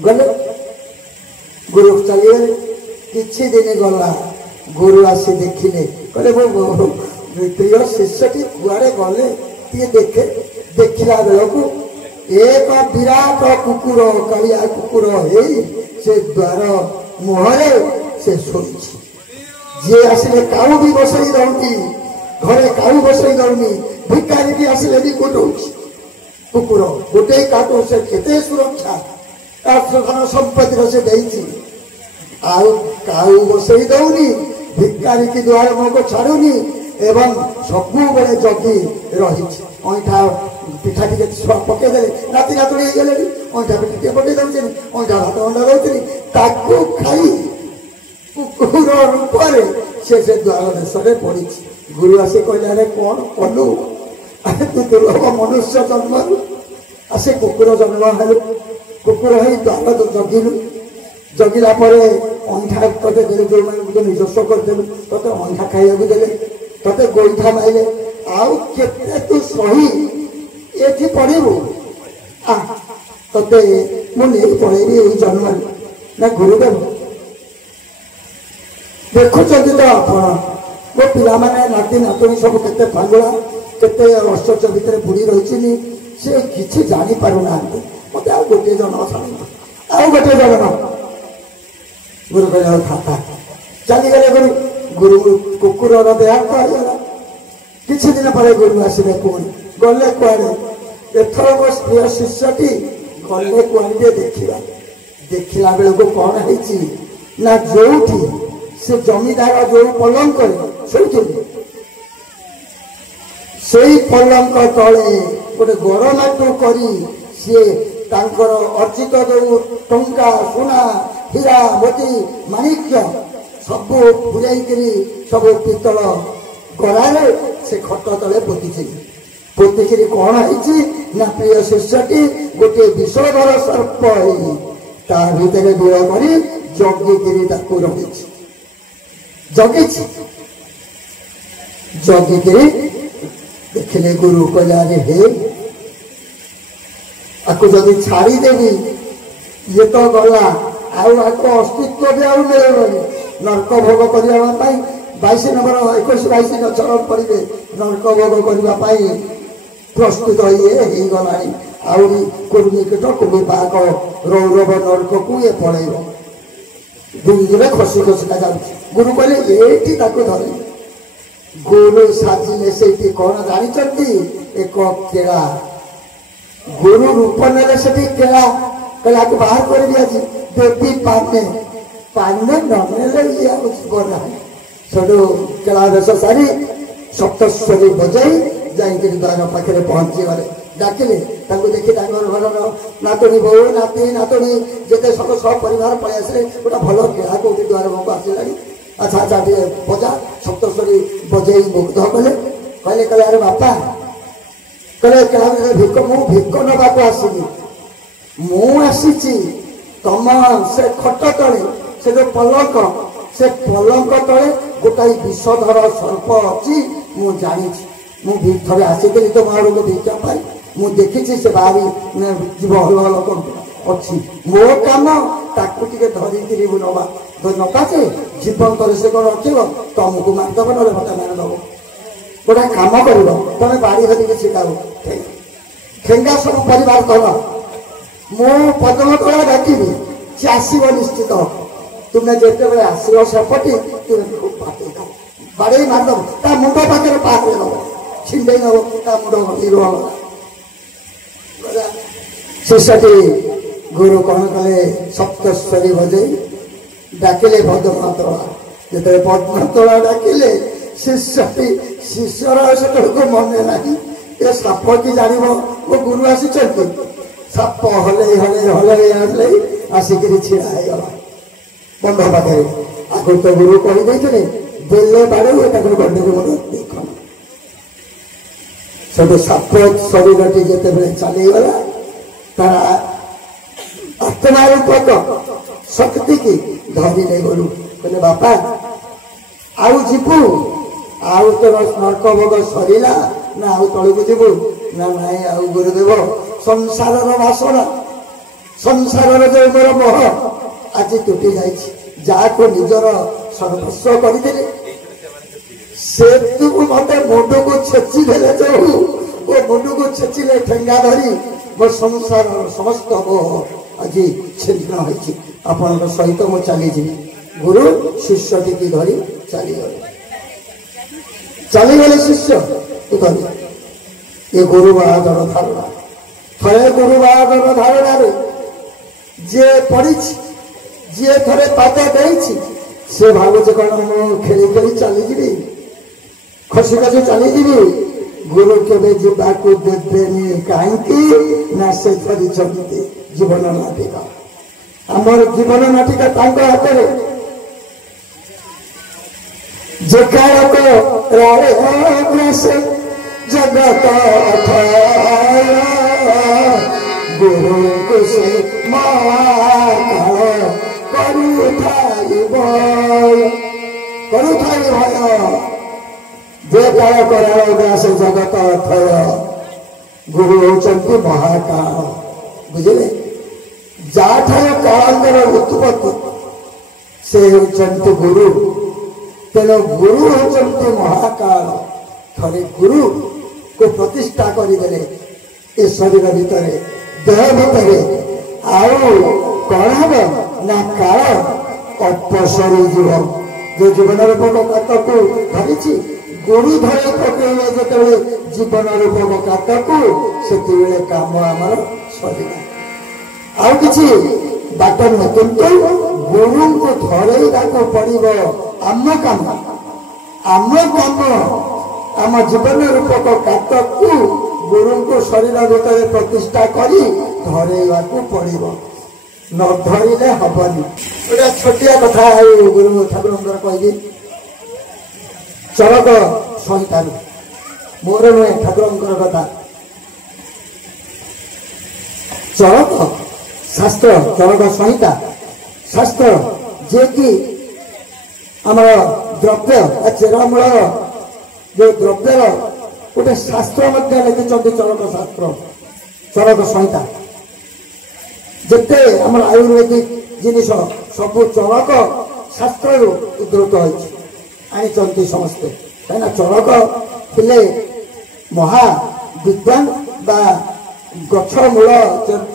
गले गुरु चलीगले किछि दिन गला गुरु आसी देखिले कहले मो प्रिय शिष्यटी कुआड़े गले टे देखे देखला बेलू एक विराट कुकुर कालिया कुकुर है से द्वार मुहरे से शोची जी आसिले काऊ भी बसई दौड़ी घरे काऊ बसई दौनी भिकारी भी आसिले भी गोटौची कुकुर गोटे काटो से केते सुरक्षा धन संपत्ति से देती आउ काऊ बसई दौनी भिकारी की द्वार मुख छाड़ुनी एवं सबू बेले जगी रही अंठा पिठा टे छुआ पकईदे राति रातुड़ी गले अंठा पिठा टे पकई दौर अंठा भात अंडा दौरी ताकू खाई कुकुर रूप से द्वार देश में पड़ी गुरु आसी कहले अरे कौन कलु तू दुर्लभ मनुष्य जन्म आसे कुकुर जन्म हेलु कुकुर हो द्वार जगिलु जगिला अंठा ते देले जो मैंने निजस्व करदेलु ते अंठा खाइबा देले ते गोईठा माइले आउ केते तू सही ये पड़ू ते मुझे पड़ेबी यही जन्म ना गुरुदेव देखुं तो आप मो पिला माने नाती नातुणी सब केते फांगुला केते आश्चर्य भितर बुड़ी रही से किसी जानी पारुना मत आ गोटे जन्म छाड़ आउ गोटे जन्म गुरु कह खाता चलीगले गुरु गुरु कुकुर देहांत होगा किसी दिन पर गुरु आसवे पुणी गले कुआड़े एथर मो प्रिय शिष्यटी गले कुआड़े देखा देखला बेलू कौन है ना जो से जमीदार जो पलंक से पलंक तले गोटे गरमाटू करी सी अर्जित जो टंका सुना हीरा मोती माणिक्य सब पूराई सब पितल गड़े से खट तले पोतिकी कौन है ना प्रिय शिष्यटी गोटे विषधर सर्प ता भीतर दूर कर जगिकी रही जगी जगिकी देखिले गुरु कहला हे आपको जदि छाड़देवी ये तो गला आपको अस्तित्व भी आउ मिलेगा नर्क भोग करने 22 नंबर 21 22 चरण पड़े नर्क भोग करने प्रस्तुत ये गला आहरी कुर्मीकीट कुमिपाक रौरव नर्क को ये पड़े धीरे धीरे खसी खसिका जा गुरु कहले ये धरे गुरु साजिले से कौन जानी एक केला गुरु रूप ने से केला कहला को बाहर कर दिया देवी पाने पाने ननेले गला सब केला देश सारी सप्तस्वरी बजाई जाइए द्वार पाखे पहुंची गले डाकिले देखी घर नातुणी बो नाती नातुणी जिते सब सब परिवार पलि आसे गोटे भल केला कौटी द्वार मुख आसला अच्छा अच्छा बजा सप्तस्वरी बजे मुग्ध कले कहले कहले अरे बापा कहले भिक मु भिक नवाक आसनी मुसी तुम से खट तले से जो पलंक से पलंक तले गोटाई विषधर सर्प अच्छी मु जानी थे आसी तुम आड़ भिक्षा पाई मु देखी से बाहरी जीव हल हल कर अच्छी मो काम ताकू टे धरी नवा नपाचे जीवन कर से कौन रख तुमको मारिदब ना मत मारिदब गोटे कम कर तुम बाड़ी धरिकी छिड़ाओ ठेंगा सब परिवार कर मु पदम तला डाकिबी सी आसब निश्चित तुम्हें जिते बड़े आसो सेपटी तुम्हें बाड़े मारिदब ता मुंड पाखे पाखे दब छिंडे नब ता मुंड हिरो शिष्यटी गुरु कौन कले सप्तस्वरी बजे डाकिले पद्मतला जो पद्मतला डाकिले शिष्यटी शिष्यर से मन ना ये साप कि जान मो गुरु आसी साप हल हल हल हल आसिक छिड़ा होगा बंध पाखे आगु तो गुरु कहीदे देले बाड़े गंडे मन देख सब साप शरीर जिते चलीगला तार आत्मा रूपक शक्ति की धरी नहीं गलु कहले बापा आउ जीवु आउ तोर नर्क भोग सरीला ना आउ तलू जीवु ना नाई आउ गुरुदेव संसार बासना संसार जो मोर मोह आज तुटी जाको निजर सर्वस्व करदे से तू मत मुंड को छेची देले जो मुंड को छेचिले ठेंगा धरी मो संसार समस्त मोह आज छिन्न होपण सहित मु चली गुरु शिष्य टी धरी चलीगले शिष्य धरी ये गुरु बाहादुर धारणा थे गुरु बाहादुर धारणा जे पड़ी जी थे पाद दे से भावुचे कौन मु खेली खेली चलीजी खसी खसी चलीजी गुरु केवे जावाक देवेनि कहीं ना से जीवन नाटिका आमर जीवन नाटिका हाथ में जेकारक जगत गुरु को से करुथाई भय जेकारक जगत अथय गुरु होचंती महाकाल बुझे जाठार कालांतर उत्पत्ति से होचंती गुरु तेणु गुरु होचंती महाकाल थे गुरु को प्रतिष्ठा करदे ए शरीर भितर देह भितर आउ कौन हम ना काल अपसरी जीव जो जीवन रूपक कात को धरी गुरु धरे पकड़े जो जीवन रूपक कात को से काम आमर सरीला आउ किसी बाट न किंतु गुरु को धरईवाक पड़ो आम काम आम जीवन रूपक कात को गुरु को शरीर भितर प्रतिष्ठा करी धरईवाक पड़ो न धरले हबनी गोटे छोटिया कथा गुरु ठाकुर कही चरक संहिता मोर नुहे ठाकुर कथा चरक शास्त्र चरक संहिता शास्त्र जे कि आमर द्रव्य चेरमूल जो द्रव्यर गोटे शास्त्र लिखिं चरक शास्त्र चरक संहिता जिते आम आयुर्वेदिक जिनिस सब चरक शास्त्र उद्धृत होती समस्ते कहीं चरक थे महा विद्वान बा गछमूल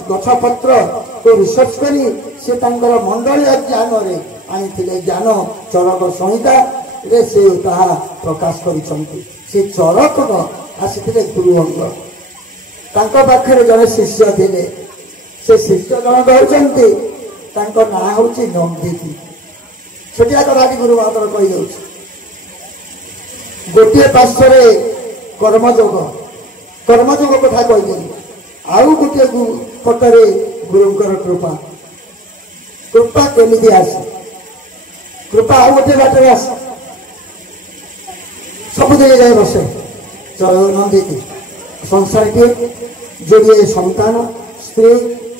गछपत्र को रिसर्च करी से मंडलीय ज्ञान रे आनी ज्ञान चरक संहिता रे से ताहा प्रकाश करिसंती से चरक आसिथिले गुरु अंग तांको पाखरे जने शिष्य थिले से शिष्य जन कहउचंती तांको ना होची नंदिती छोटिया कथाटी गुरु महातर कहि दउछि गोटे पार्श्वरे कर्मयोग कथा कहि आउ गोटे पटरे गुरुंकर कृपा कृपा केमिति आसे कृपा आउ गोटे बाटरे आसे सबुदिन जाए बसे नंदिती संसार टे जोड़िए संतान स्त्री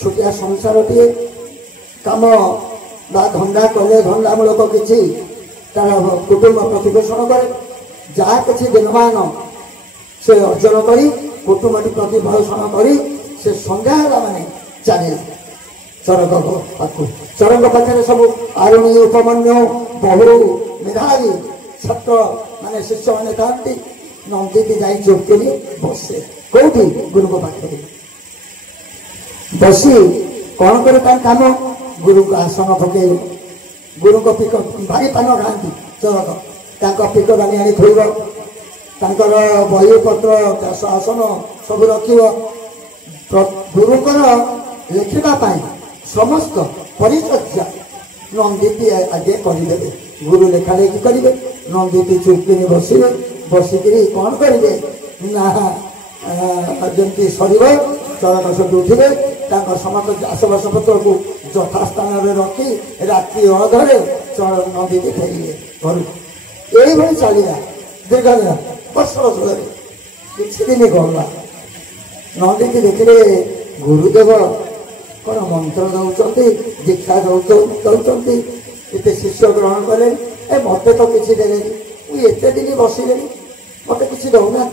छोटिया संसार टे काम बा धंदा कले धंदामूलक किसी तार कुटुंब प्रतिपोषण करे जहाँ किसी दिनमान से अर्जन करी कुटुंब प्रतिपोषण करी से संध्या माने चले चरक पाखु चरक पाखे सब आरुणी उपमन्यु बहु मेधावी छात्र माने शिष्य मैंने था नंदिती जाई चौकी बसे कौटी गुरु को पाखे बसी कौन करे काम गुरु को आसन पके गुरु को पिक भारी पान खाती चरक पिक दानी आनी थोब तांकर बही पत्र आसन सब रख गुरुकर लिखा समस्त परिचर्या नंदिती आगे करदे गुरु लेखा लेखि करेंगे नंदिती चुपकिनी बसवे बसिकी कौन करेंगे ना जमी सर चरक सब उठे समस्त आसबास पत्र को यथास्थान रखी राति अधरे नंदिती फेरिए घर यही चलिया दीर्घ दिन वर्ष वर्ष किसी दिन गला नंदिती देखिले गुरुदेव कौन मंत्र दौरान दीक्षा दौरान ये शिष्य ग्रहण कले ए मत तो किसी देने मुझे दिन बसले मत किसी दौना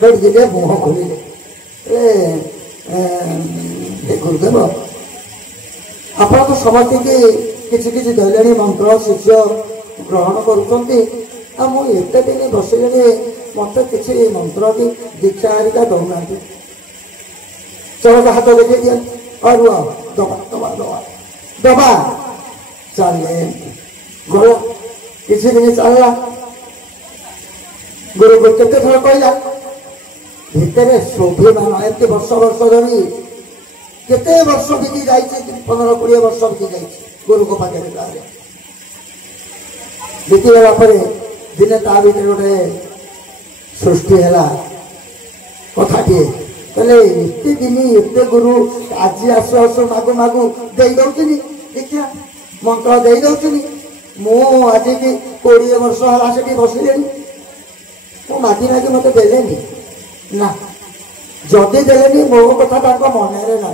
दिले मुह खोलिले गुरुदेव आप तो समझ किसी किसी दे मंत्र शिष्य ग्रहण करते दिन बसले मत किसी मंत्र की दीक्षा हरिका दौना चरक हाथ देखिए दिया और दबा दबा दबा दबा चले गला किसी दिन चलला गुरु को केते थर कहला भितर स्वाभिमान एत वर्ष वर्ष धरी केते वर्ष बीती जाए 15-20 वर्ष बीती जाए गुरु को पाखे बीती गला दिने ता भर गोटे सृष्टि है कथाटे कहले एत दिन एत गुरु आज आसु आसु मागु मागु दे दौनी देखिया मंत्र दे दौनी मुझे कि 20 वर्ष है से बसले मो मागी मागी मत देले ना जदि देले मो कथा मन ना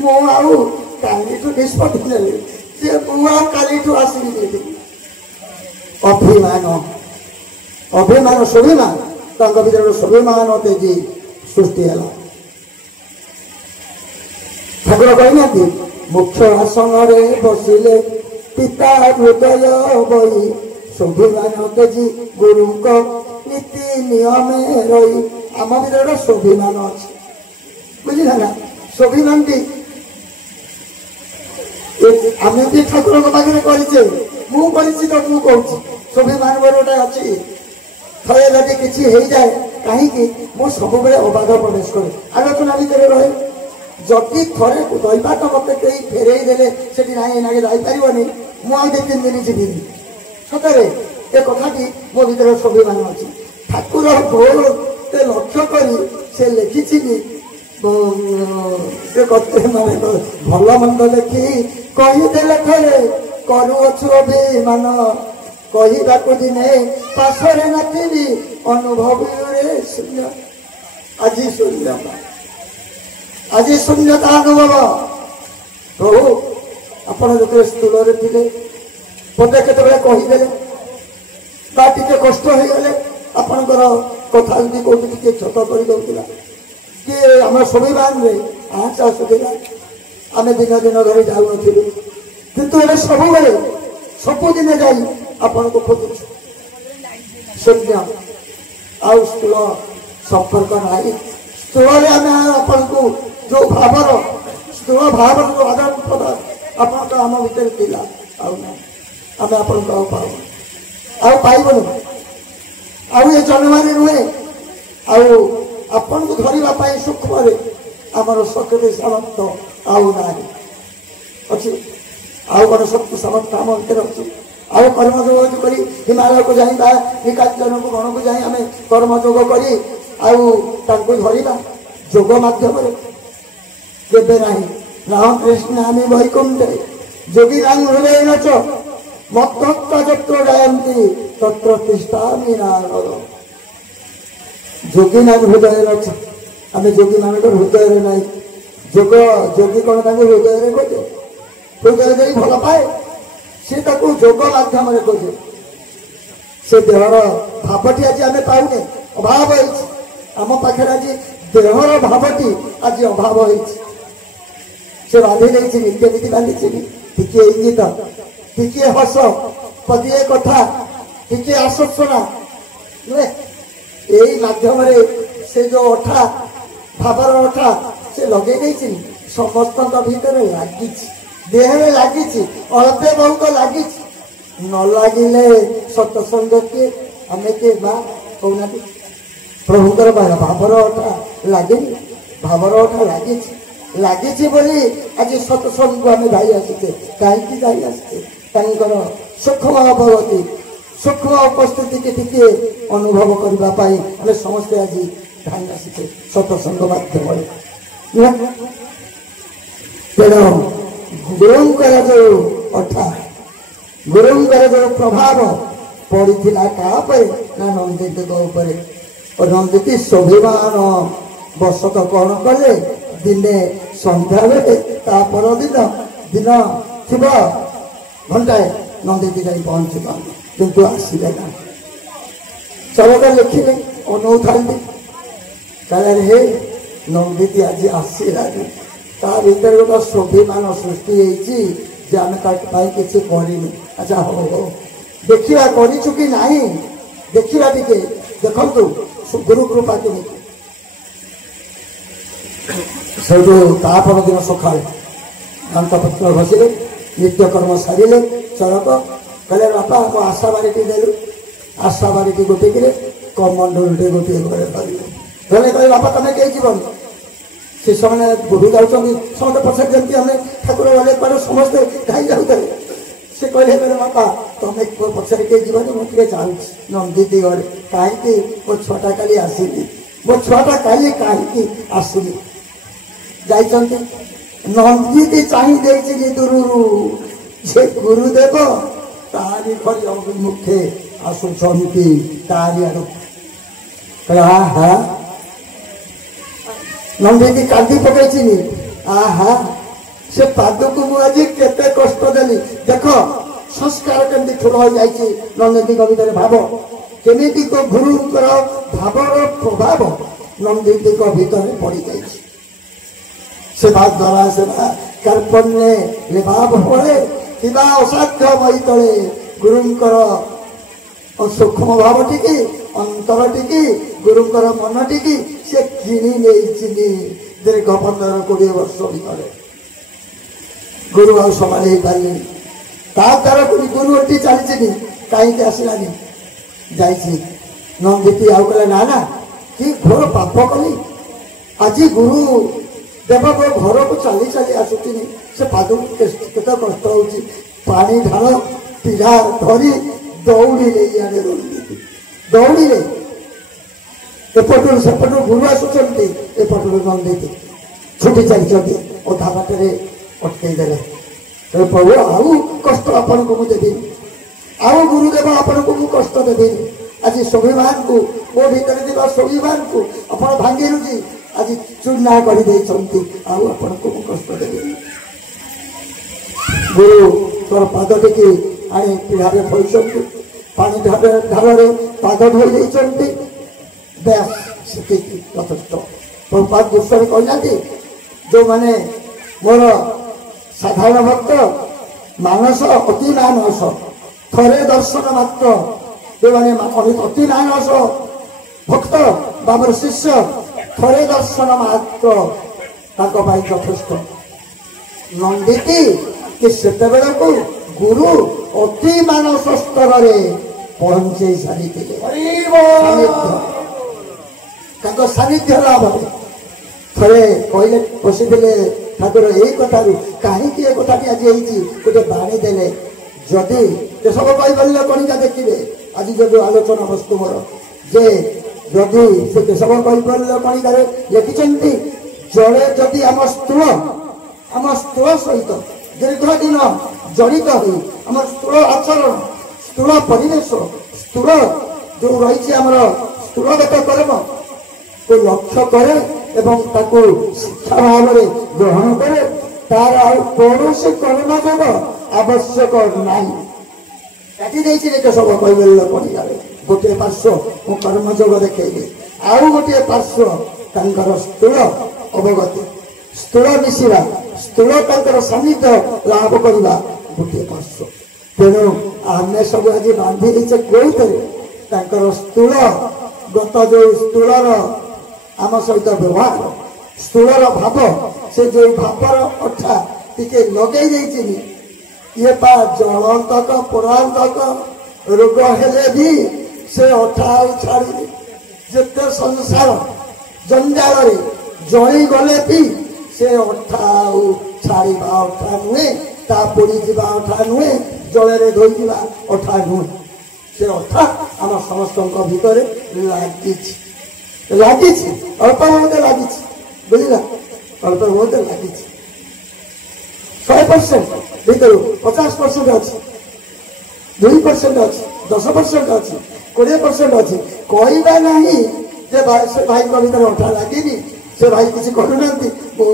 मुझू निष्पत्ति ने कालीठू आसिक अभिमान अभिमान स्वाभिमान भर स्वाभिमान तेजी सृष्टि है ठाकुर कहना मुख्य आसन बसिले पिता हृदय बही स्वाभिमान तेजी गुरु नीति नियम रही आम भर स्वाभिमान अच्छे बुझा ना स्वाभिमान आम भी ठाकुर पाखे करे मुझे तो मुझे कहूँ स्वाभिमान मोर गोटे अच्छी थे जब किसी हो जाए कहीं मुझे सब अबाध प्रवेश करे आलोचना भितर रहे जदि थे दैवात मत कहीं फेरई देले से जापरनी मुझे 2-3 दिन जीवी सतरे ए कथाटी मो भर स्वाभिमान अच्छी ठाकुर बहुत लक्ष्य कर से लिखी माने भल मंद लिखी कहीदेले थे करुअछु अभिमान कहवाक दिने पाशरे नाथी अनुभव शून्य आज शून्यता अनुभव प्रभु आपण जो स्थूल थे पदे केतबेले कहीदेले टे कष्ट हो गले आपणकर कथा जब कौटी टे क्षत कर दौला कि आम स्वाभिमान आँच आसूला आम दिन दिन धरी जाऊन किंतु ए सबुदिन जा आपण को खोजु शून्य आउ स्थूल संपर्क ना स्थूल आम आपण को जो भावर स्थूल भाव जो आदान प्रदान आप आम भर आम आपण पाऊ ଆଉ ପାଇବନି। ଆଉ ଏ ଜନ୍ମରେ ନୁହେଁ, ଆଉ ଆପଣଙ୍କୁ ଧରିବା ପାଇଁ ସୂକ୍ଷ୍ମରେ ଆମର ଶକ୍ତି ସାମର୍ଥ୍ୟ ଆଉ ନାହିଁ ଅଛି। ଆଉ କଣ ଶକ୍ତି ସାମର୍ଥ୍ୟ ଆମ ଭିତରେ ଅଛି? ଆଉ କର୍ମଯୋଗ କରି ହିମାଳୟକୁ ଯାଇ ବା ନିକାଞ୍ଚନକୁ ଗଣକୁ ଯାଇ ଆମେ କର୍ମଯୋଗ କରି ଆଉ ତାଙ୍କୁ ଧରିବା ଯୋଗ ମାଧ୍ୟମରେ? କେବେ ନାହିଁ। ରାମକୃଷ୍ଣ ଆମେ ବୈକୁଣ୍ଠେ ଯୋଗୀ ରାମ ହୃଦୟ ନଚ ମତ୍ତ ଯତ୍ର ଗାୟନ୍ତି ତତ୍ର ତିଷ୍ଠାମି ନାରଦ। ଯୋଗୀ ନାମ ହୃଦୟରେ ଅଛି, ଆମେ ଯୋଗୀ ମାନଙ୍କର ହୃଦୟରେ ନାହିଁ। ଯୋଗୀ କଣ ତାଙ୍କୁ ହୃଦୟରେ ଖୋଜେ? ହୃଦୟ ଦେଇ ଭଲ ପାଏ, ସେ ତାକୁ ଯୋଗ ମାଧ୍ୟମରେ ଖୋଜେ। ସେ ଦେହର ଭାବଟି ଆଜି ଆମେ ପାଉନେ, ଅଭାବ ହେଇଛି ଆମ ପାଖରେ। ଆଜି ଦେହର ଭାବଟି ଆଜି ଅଭାବ ହେଇଛି। ସେ ବାନ୍ଧି ଦେଇଛି, କେମିତି ବାନ୍ଧିଛି? ଟିକିଏ ଇଙ୍ଗିତ, ଟିକିଏ ହସ, ପଦିଏ କଥା, ଟିକିଏ ଆଶ୍ୱାସନା ନୁହେଁ। ଏଇ ମାଧ୍ୟମରେ ସେ ଯୋଉ ଅଠା, ଭାବର ଅଠା ସେ ଲଗେଇ ଦେଇଛି, ସମସ୍ତଙ୍କ ଭିତରେ ଲାଗିଛି, ଦେହରେ ଲାଗିଛି, ଅଳ୍ପେ ବହୁତ ଲାଗିଛି। ନ ଲାଗିଲେ ସତସଙ୍ଗ କିଏ, ଆମେ କିଏ ବା କହୁନାହାନ୍ତି? ପ୍ରଭୁଙ୍କର ଭାବର ଅଠା ଲାଗିନି, ଭାବର ଅଠା ଲାଗିଛି। ଲାଗିଛି ବୋଲି ଆଜି ସତସଙ୍ଗକୁ ଆମେ ଯାଇ ଆସିଛେ। କାହିଁକି ଯାଇ ଆସିଛେ? ତାଙ୍କର ସୂକ୍ଷ୍ମ ଅବଗତି, ସୂକ୍ଷ୍ମ ଉପସ୍ଥିତିକି ଟିକେ ଅନୁଭବ କରିବା ପାଇଁ ଆମେ ସମସ୍ତେ ଆଜି ଧାଇଁ ଆସିଛେ ସତସଙ୍ଗ ମାଧ୍ୟମରେ। ତେଣୁ ଗୁରୁଙ୍କର ଯୋଉ ଅଠା, ଗୁରୁଙ୍କର ଯୋଉ ପ୍ରଭାବ ପଡ଼ିଥିଲା କାହା ଉପରେ? ନା ନନ୍ଦିତଙ୍କ ଉପରେ। ନନ୍ଦିତୀ ସ୍ୱାଭିମାନ ବଶତ କଣ କଲେ? ଦିନେ ସନ୍ଧ୍ୟାବେଳେ ତା ପରଦିନ ଦିନ ଥିବ ଘଣ୍ଟାଏ ନନ୍ଦିତୀ ଯାଇ ପହଞ୍ଚିଥାନ୍ତି, କିନ୍ତୁ ଆସିଲେ ନା। ସରକାର ଲେଖିଲେ, ଅନଉଥାନ୍ତି, କାଳେ ହେ ନନ୍ଦିତୀ ଆଜି ଆସିଲାନି। ତା ଭିତରେ ଗୋଟେ ସ୍ୱାଭିମାନ ସୃଷ୍ଟି ହେଇଛି ଯେ ଆମେ ତା ପାଇଁ କିଛି କରିନୁ। ଆଚ୍ଛା ହଉ ହଉ, ଦେଖିବା କରିଛୁ କି ନାହିଁ, ଦେଖିବା ଟିକେ। ଦେଖନ୍ତୁ ଗୁରୁ କୃପା କେମିତି। ସେଇଠୁ ତା ପରଦିନ ସକାଳେ ଦାନ୍ତପତ୍ର ଘଷିଲେ, ନିତ୍ୟକର୍ମ ସାରିଲେ। ଚରକ କହିଲେ, ବାପା ଆମ ଆଶା ବାଡ଼ିଟି ଦେଲୁ। ଆଶା ବାଡ଼ିଟି ଗୋଟିକିରେ, କମଣ୍ଡଳଟେ ଗୋଟିଏ ଘରେ ଧରିଲେ। ଧରିଲେ କହିଲେ, ବାପା ତମେ କେହି ଯିବନି। ସେ ସେମାନେ ବୁଢୀ ଯାଉଛନ୍ତି, ସମସ୍ତେ ପଛରେ ଯେମିତି ଆମେ ଠାକୁର ଗଲେ କୁଆଡ଼େ ସମସ୍ତେ ଧାଇ ଯାଉଥିଲେ। ସେ କହିଲେ, ବାପା ତମେ ପଛରେ କେହି ଯିବନି, ମୁଁ ଟିକେ ଯାଉଛି ନନ୍ଦିତୀ ଘରେ। କାହିଁକି? ମୋ ଛୁଆଟା କାଲି ଆସିନି, ମୋ ଛୁଆଟା କାଲି କାହିଁକି ଆସିନି। ଯାଇଛନ୍ତି, ନନ୍ଦିତୀ ଚାହିଁ ଦେଇଛି ଦୂରରୁ ଯେ ଗୁରୁଦେବ ତାରି ଘରେ ଅଭିମୁଖେ ଆସୁଛନ୍ତି, ତାରି ଆଡ଼କୁ। ଆହା, ନନ୍ଦିତୀ କାନ୍ଦି ପକେଇଛି। ଆହା, ସେ ପାଦକୁ ମୁଁ ଆଜି କେତେ କଷ୍ଟ ଦେଲି। ଦେଖ ସଂସ୍କାର କେମିତି ଠୁଳ ହୋଇଯାଇଛି ନନ୍ଦିତୀଙ୍କ ଭିତରେ। ଭାବ କେମିତି ଗୁରୁଙ୍କର ଭାବର ପ୍ରଭାବ ନନ୍ଦିତୀଙ୍କ ଭିତରେ ପଡ଼ିଯାଇଛି। ସେବା ଦ୍ୱାରା ସେବା କାର୍ପଣ୍যେ ନିଭାବ ଫଳେ କିବା ଅସାଧ୍ୟ ବୈତଳେ। ଗୁରୁଙ୍କର ସୂକ୍ଷ୍ମ ଭାବଟିକି, ଅନ୍ତରଟିକି, ଗୁରୁଙ୍କର ମନଟିକି ସେ କିଣି ନେଇଛି ଦୀର୍ଘ 15-20 ବର୍ଷ ଭିତରେ। ଗୁରୁ ଆଉ ସମାଳି ହେଇପାରିଲେନି। ତା ଦ୍ୱାରା ଗୁରୁ ଏଠି ଚାଲିଛି, କାହିଁକି ଆସିଲାନି? ଯାଇଛି। ନନ୍ଦିତୀ ଆଉ କହିଲେ, ନା ନା, କି ଘୋର ପାପ କଲି। ଆଜି ଗୁରୁ ଦେବ ମୋ ଘରକୁ ଚାଲି ଚାଲି ଆସୁଛି, ସେ ପାଦକୁ କେତେ କଷ୍ଟ ହଉଛି। ପାଣି ଢାଳ, ପିଢା ଧରି ଦୌଡ଼ିଲେ। ଇଆଡ଼େ ନନ୍ଦିତୀ ଦୌଡ଼ିଲେ, ଏପଟରୁ ସେପଟରୁ ଗୁରୁ ଆସୁଛନ୍ତି, ଏପଟରୁ ନନ୍ଦିତୀ ଛୁଟି ଚାଲିଛନ୍ତି। ଅଧା ବାଟରେ ଅଟକେଇ ଦେଲେ। ପ୍ରଭୁ ଆଉ କଷ୍ଟ ଆପଣଙ୍କୁ ମୁଁ ଦେବିନି, ଆଉ ଗୁରୁଦେବ ଆପଣଙ୍କୁ ମୁଁ କଷ୍ଟ ଦେବିନି। ଆଜି ସ୍ୱାଭିମାନକୁ, ମୋ ଭିତରେ ଥିବା ସ୍ୱାଭିମାନକୁ ଆପଣ ଭାଙ୍ଗି ରୁଜି ଆଜି ଚୂର୍ଣ୍ଣା କରିଦେଇଛନ୍ତି, ଆଉ ଆପଣଙ୍କୁ ମୁଁ କଷ୍ଟ ଦେବିନି। ଗୁରୁ ତୋର ପାଦ ଟିକେ ଆଣି ପିଢ଼ାରେ ଧୋଇଛନ୍ତି, ପାଣି ଢାଳରେ ପାଦ ଧୋଇ ଦେଇଛନ୍ତି। ବେଶ ସେତିକି ଯଥେଷ୍ଟ। ପ୍ରଭୁପାଦ ଗୋସ୍ୱାମୀ କହିନାହାନ୍ତି, ଯୋଉମାନେ ମୋର ସାଧାରଣ ଭକ୍ତ, ମାନସ ଅତି ମାନସ, ଥରେ ଦର୍ଶନ ମାତ୍ର। ଯୋଉମାନେ ଅତି ମାନସ ଭକ୍ତ ବା ମୋର ଶିଷ୍ୟ, ଥରେ ଦର୍ଶନ ମାତ୍ର ତାଙ୍କ ପାଇଁ ଯଥେଷ୍ଟ। ନନ୍ଦିତୀ କି ସେତେବେଳକୁ ଗୁରୁ ଅତି ମାନସ ସ୍ତରରେ ପହଞ୍ଚେଇ ସାରିଥିଲେ। ତାଙ୍କ ସାନ୍ନିଧ୍ୟ ଲାଭରେ ଥରେ କହିଲେ ବସିଥିଲେ ଠାକୁର ଏଇ କଥାରୁ କାହିଁକି ଏ କଥାଟି ଆଜି ହେଇଛି ଗୋଟେ ବାଣୀ ଦେଲେ। ଯଦି କେଶବ କୈବଲ୍ୟ କଣିକା ଦେଖିବେ ଆଜି ଯଦି ଆଲୋଚନା ବସ୍ତୁ ମୋର ଯେ ଯଦି ସେ କେଶବ କୈବଲ୍ୟ କଣିକାରେ ଲେଖିଛନ୍ତି ଜଣେ ଯଦି ଆମ ସ୍ଥୂଳ ସହିତ ଦୀର୍ଘ ଦିନ ଜଡ଼ିତ ହୋଇ ଆମର ସ୍ଥୂଳ ଆଚରଣ ସ୍ଥୂଳ ପରିବେଶ ସ୍ଥୂଳ ଯୋଉ ରହିଛି ଆମର ସ୍ଥୂଳଗତ କର୍ମ କୁ ଲକ୍ଷ୍ୟ କରେ ଏବଂ ତାକୁ ଶିକ୍ଷା ଭାବରେ ଗ୍ରହଣ କରେ ତାର ଆଉ କୌଣସି କର୍ମଯୋଗ ଆବଶ୍ୟକ ନାହିଁ। କାଟି ଦେଇଛି କେଶବ କୈବଲ୍ୟ କଣିକାରେ ଗୋଟିଏ ପାର୍ଶ୍ୱ ମୁଁ କର୍ମଯୋଗ ଦେଖେଇଲି ଆଉ ଗୋଟିଏ ପାର୍ଶ୍ୱ ତାଙ୍କର ସ୍ଥୂଳ ଅବଗତି ସ୍ଥୂଳ ମିଶିବା ସ୍ଥୂଳ ତାଙ୍କର ସାନ୍ନିଧ୍ୟ ଲାଭ କରିବା ଗୋଟିଏ ପାର୍ଶ୍ୱ। ତେଣୁ ଆମେ ସବୁ ଆଜି ବାନ୍ଧି ଦେଇଛେ କୋଉଥିରେ ତାଙ୍କର ସ୍ଥୂଳ ଗତ ଯୋଉ ସ୍ଥୂଳର ଆମ ସହିତ ବ୍ୟବହାର ସ୍ଥୂଳର ଭାବ ସେ ଯୋଉ ଭାବର ଅଠା ଟିକେ ଲଗେଇ ଦେଇଛି ଇଏ ପା ଜଳନ୍ତକ ପରାନ୍ତକ ରୋଗ ହେଲେ ବି ସେ ଅଠା ଆଉ ଛାଡୁନି। ଯେତେ ସଂସାର ଜଞ୍ଜାଳରେ ଜଳିଗଲେ ବି ସେ ଅଠା ଆଉ ଛାଡ଼ିବା ଅଠା ନୁହେଁ ତା ପୋଡ଼ିଯିବା ଅଠା ନୁହେଁ ଜଳରେ ଧୋଇଯିବା ଅଠା ନୁହେଁ। ସେ ଅଠା ଆମ ସମସ୍ତଙ୍କ ଭିତରେ ଲାଗିଛି ଅଳ୍ପ ବହୁତ ଲାଗିଛି ବୁଝିଲା ଅଳ୍ପ ବହୁତ ଲାଗିଛି 100% ଭିତରୁ 50% ଅଛି 2% ଅଛି 10% ଅଛି 20% ଅଛି। କହିବା ନାହିଁ ଯେ ସେ ଭାଇଙ୍କ ଭିତରେ ଅଠା ଲାଗିନି ସେ ଭାଇ କିଛି କରୁନାହାନ୍ତି ମୋ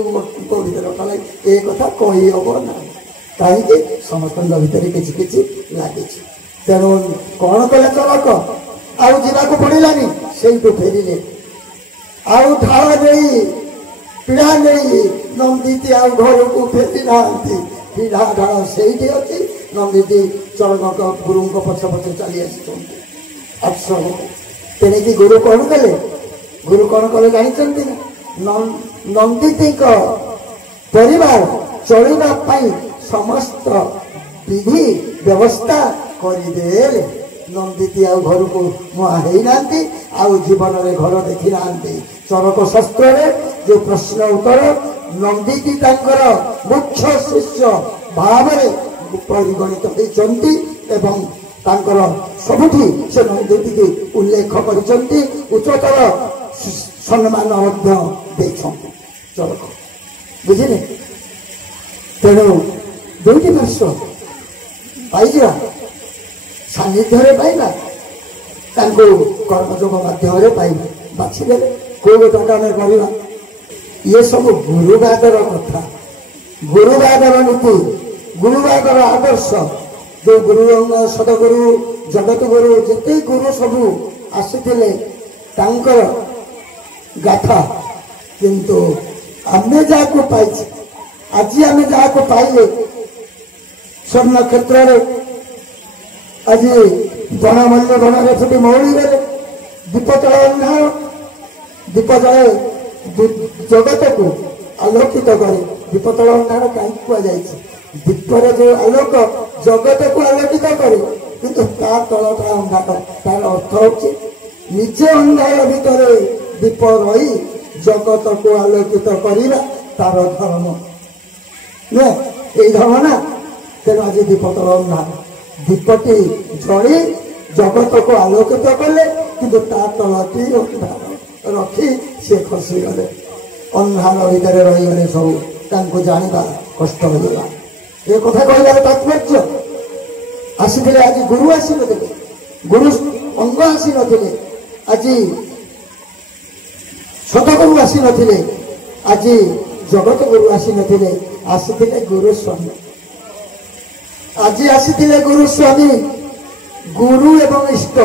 ଭିତରେ ଅଠା ଲାଗି ଏ କଥା କହିହବ ନାହିଁ କାହିଁକି ସମସ୍ତଙ୍କ ଭିତରେ କିଛି କିଛି ଲାଗିଛି। ତେଣୁ କଣ କଲେ ଚଳକ ଆଉ ଯିବାକୁ ପଡ଼ିଲାନି ସେଇଠୁ ଫେରିଲେ ଆଉ ଢାଳ ନେଇ ପିଢ଼ା ନେଇ ନନ୍ଦିତୀ ଆଉ ଘରକୁ ଫେରି ନାହାନ୍ତି। ପିଢ଼ା ଢାଳ ସେଇଠି ଅଛି ନନ୍ଦିତୀ ଚରଣଙ୍କ ଗୁରୁଙ୍କ ପଛ ପଛ ଚାଲି ଆସିଛନ୍ତି। ଆଶ୍ରମ ତେଣିକି ଗୁରୁ କଣ କଲେ ଗୁରୁ କଣ କଲେ ଜାଣିଛନ୍ତି ନା ନନ୍ଦିତୀଙ୍କ ପରିବାର ଚଳିବା ପାଇଁ ସମସ୍ତ ବିଧି ବ୍ୟବସ୍ଥା କରିଦେଲେ। ନନ୍ଦିତୀ ଆଉ ଘରକୁ ମୁହାଁ ହେଇନାହାନ୍ତି ଆଉ ଜୀବନରେ ଘର ଦେଖି ନାହାନ୍ତି। ଚରକ ଶାସ୍ତ୍ରରେ ଯୋଉ ପ୍ରଶ୍ନ ଉତ୍ତର ନନ୍ଦିତୀ ତାଙ୍କର ମୁଖ୍ୟ ଶିଷ୍ୟ ଭାବରେ ପରିଗଣିତ ହେଇଛନ୍ତି ଏବଂ ତାଙ୍କର ସବୁଠି ସେ ନନ୍ଦିତୀକି ଉଲ୍ଲେଖ କରିଛନ୍ତି ଉଚ୍ଚତର ସମ୍ମାନ ମଧ୍ୟ ଦେଇଛନ୍ତି ଚରକ ବୁଝିଲେ। ତେଣୁ ଦୁଇଟି ପାର୍ଶ୍ୱ ପାଇଯିବା ସାନ୍ନିଧ୍ୟରେ ପାଇବା ତାଙ୍କୁ କର୍ମଯୋଗ ମାଧ୍ୟମରେ ପାଇବା ବାଛିଦେଲେ କୋଉ ଗୋଟାକୁ ଆମେ କରିବା। ଇଏ ସବୁ ଗୁରୁବାଦର କଥା ଗୁରୁବାଦର ନୀତି ଗୁରୁବାଦର ଆଦର୍ଶ ଯୋଉ ଗୁରୁ ସଦଗୁରୁ ଜଗତଗୁରୁ ଯେତେ ଗୁରୁ ସବୁ ଆସିଥିଲେ ତାଙ୍କର ଗାଥା। କିନ୍ତୁ ଆମେ ଯାହାକୁ ପାଇଛେ ଆଜି ଆମେ ଯାହାକୁ ପାଇଲେ ସ୍ୱର୍ଣ୍ଣ କ୍ଷେତ୍ରରେ ଆଜି ବଣମଲ୍ଲ ବଣରେ ଫୁଟି ମଉଳି ଗଲେ ଦୀପ ତଳେ ଅନ୍ଧାର ଦୀପ ତଳେ ଜଗତକୁ ଆଲୋକିତ କରେ। ଦୀପ ତଳେ ଅନ୍ଧାର କାହିଁକି କୁହାଯାଇଛି ଦୀପରେ ଯୋଉ ଆଲୋକ ଜଗତକୁ ଆଲୋକିତ କରେ କିନ୍ତୁ ତା ତଳଟା ଅନ୍ଧାର ତାର ଅର୍ଥ ହଉଛି ନିଜେ ଅନ୍ଧାର ଭିତରେ ଦୀପ ରହି ଜଗତକୁ ଆଲୋକିତ କରିବା ତାର ଧର୍ମ ନୁହେଁ ଏଇ ଧର୍ମ ନା। ତେଣୁ ଆଜି ଦୀପ ତଳ ଅନ୍ଧାର ଦୀପଟି ଜଳି ଜଗତକୁ ଆଲୋକିତ କଲେ କିନ୍ତୁ ତା ତଳଟି ଅନ୍ଧାର ରଖି ସେ ଖସିଗଲେ ଅନ୍ଧାର ଭିତରେ ରହିଗଲେ ସବୁ ତାଙ୍କୁ ଜାଣିବା କଷ୍ଟ ହୋଇଗଲା। ଏ କଥା କହିବାର ତାତ୍ପର୍ଯ୍ୟ ଆସିଥିଲେ ଆଜି ଗୁରୁ ଆସିନଥିଲେ ଗୁରୁ ଅଙ୍ଗ ଆସିନଥିଲେ ଆଜି ସତଗୁରୁ ଆସିନଥିଲେ ଆଜି ଜଗତ ଗୁରୁ ଆସିନଥିଲେ ଆସିଥିଲେ ଗୁରୁ ସ୍ୱାମୀ। ଆଜି ଆସିଥିଲେ ଗୁରୁ ସ୍ୱାମୀ ଗୁରୁ ଏବଂ ଇଷ୍ଟ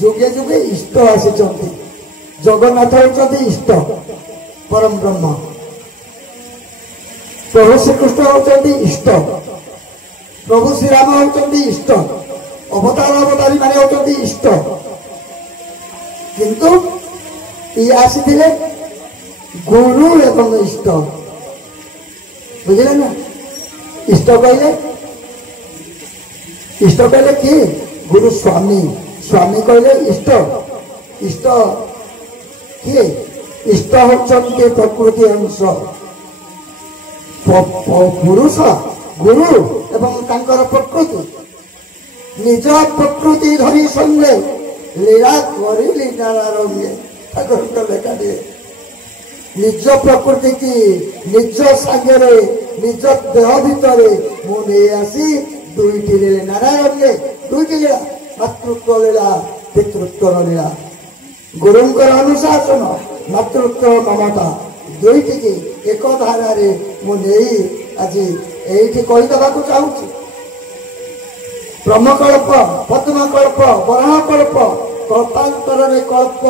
ଯୁଗେ ଯୁଗେ ଇଷ୍ଟ ଆସିଛନ୍ତି। ଜଗନ୍ନାଥ ହେଉଛନ୍ତି ଇଷ୍ଟ ପରମ ବ୍ରହ୍ମ ପ୍ରଭୁ ଶ୍ରୀକୃଷ୍ଣ ହେଉଛନ୍ତି ଇଷ୍ଟ ପ୍ରଭୁ ଶ୍ରୀରାମ ହେଉଛନ୍ତି ଇଷ୍ଟ ଅବତାରୀ ମାନେ ହେଉଛନ୍ତି ଇଷ୍ଟ। କିନ୍ତୁ ଇଏ ଆସିଥିଲେ ଗୁରୁ ଏବଂ ଇଷ୍ଟ ବୁଝିଲେ ନା। ଇଷ୍ଟ କହିଲେ କିଏ गुरु स्वामी स्वामी कहले इष्ट इष्ट किए इष्ट होचंती प्रकृति अंश पुरुष गुरु एवं तांकर प्रकृति निज प्रकृति धरी संगे लीला करिली नारायण ठाकुर लेखा दिए निज प्रकृति की निज सागरे निज देह भितर मुझे आसी दुईटी लीला नारायण दुईटी लीला मातृत्व लीला पितृत्व लीला गुरुंकर अनुशासन मातृत्व ममता दुईटी की एक धारा मुझे आज ये कहीदेवाक चाहूँ ब्रह्मकल्प पद्मकल्प बराहकल्प कल्पांतर कल्प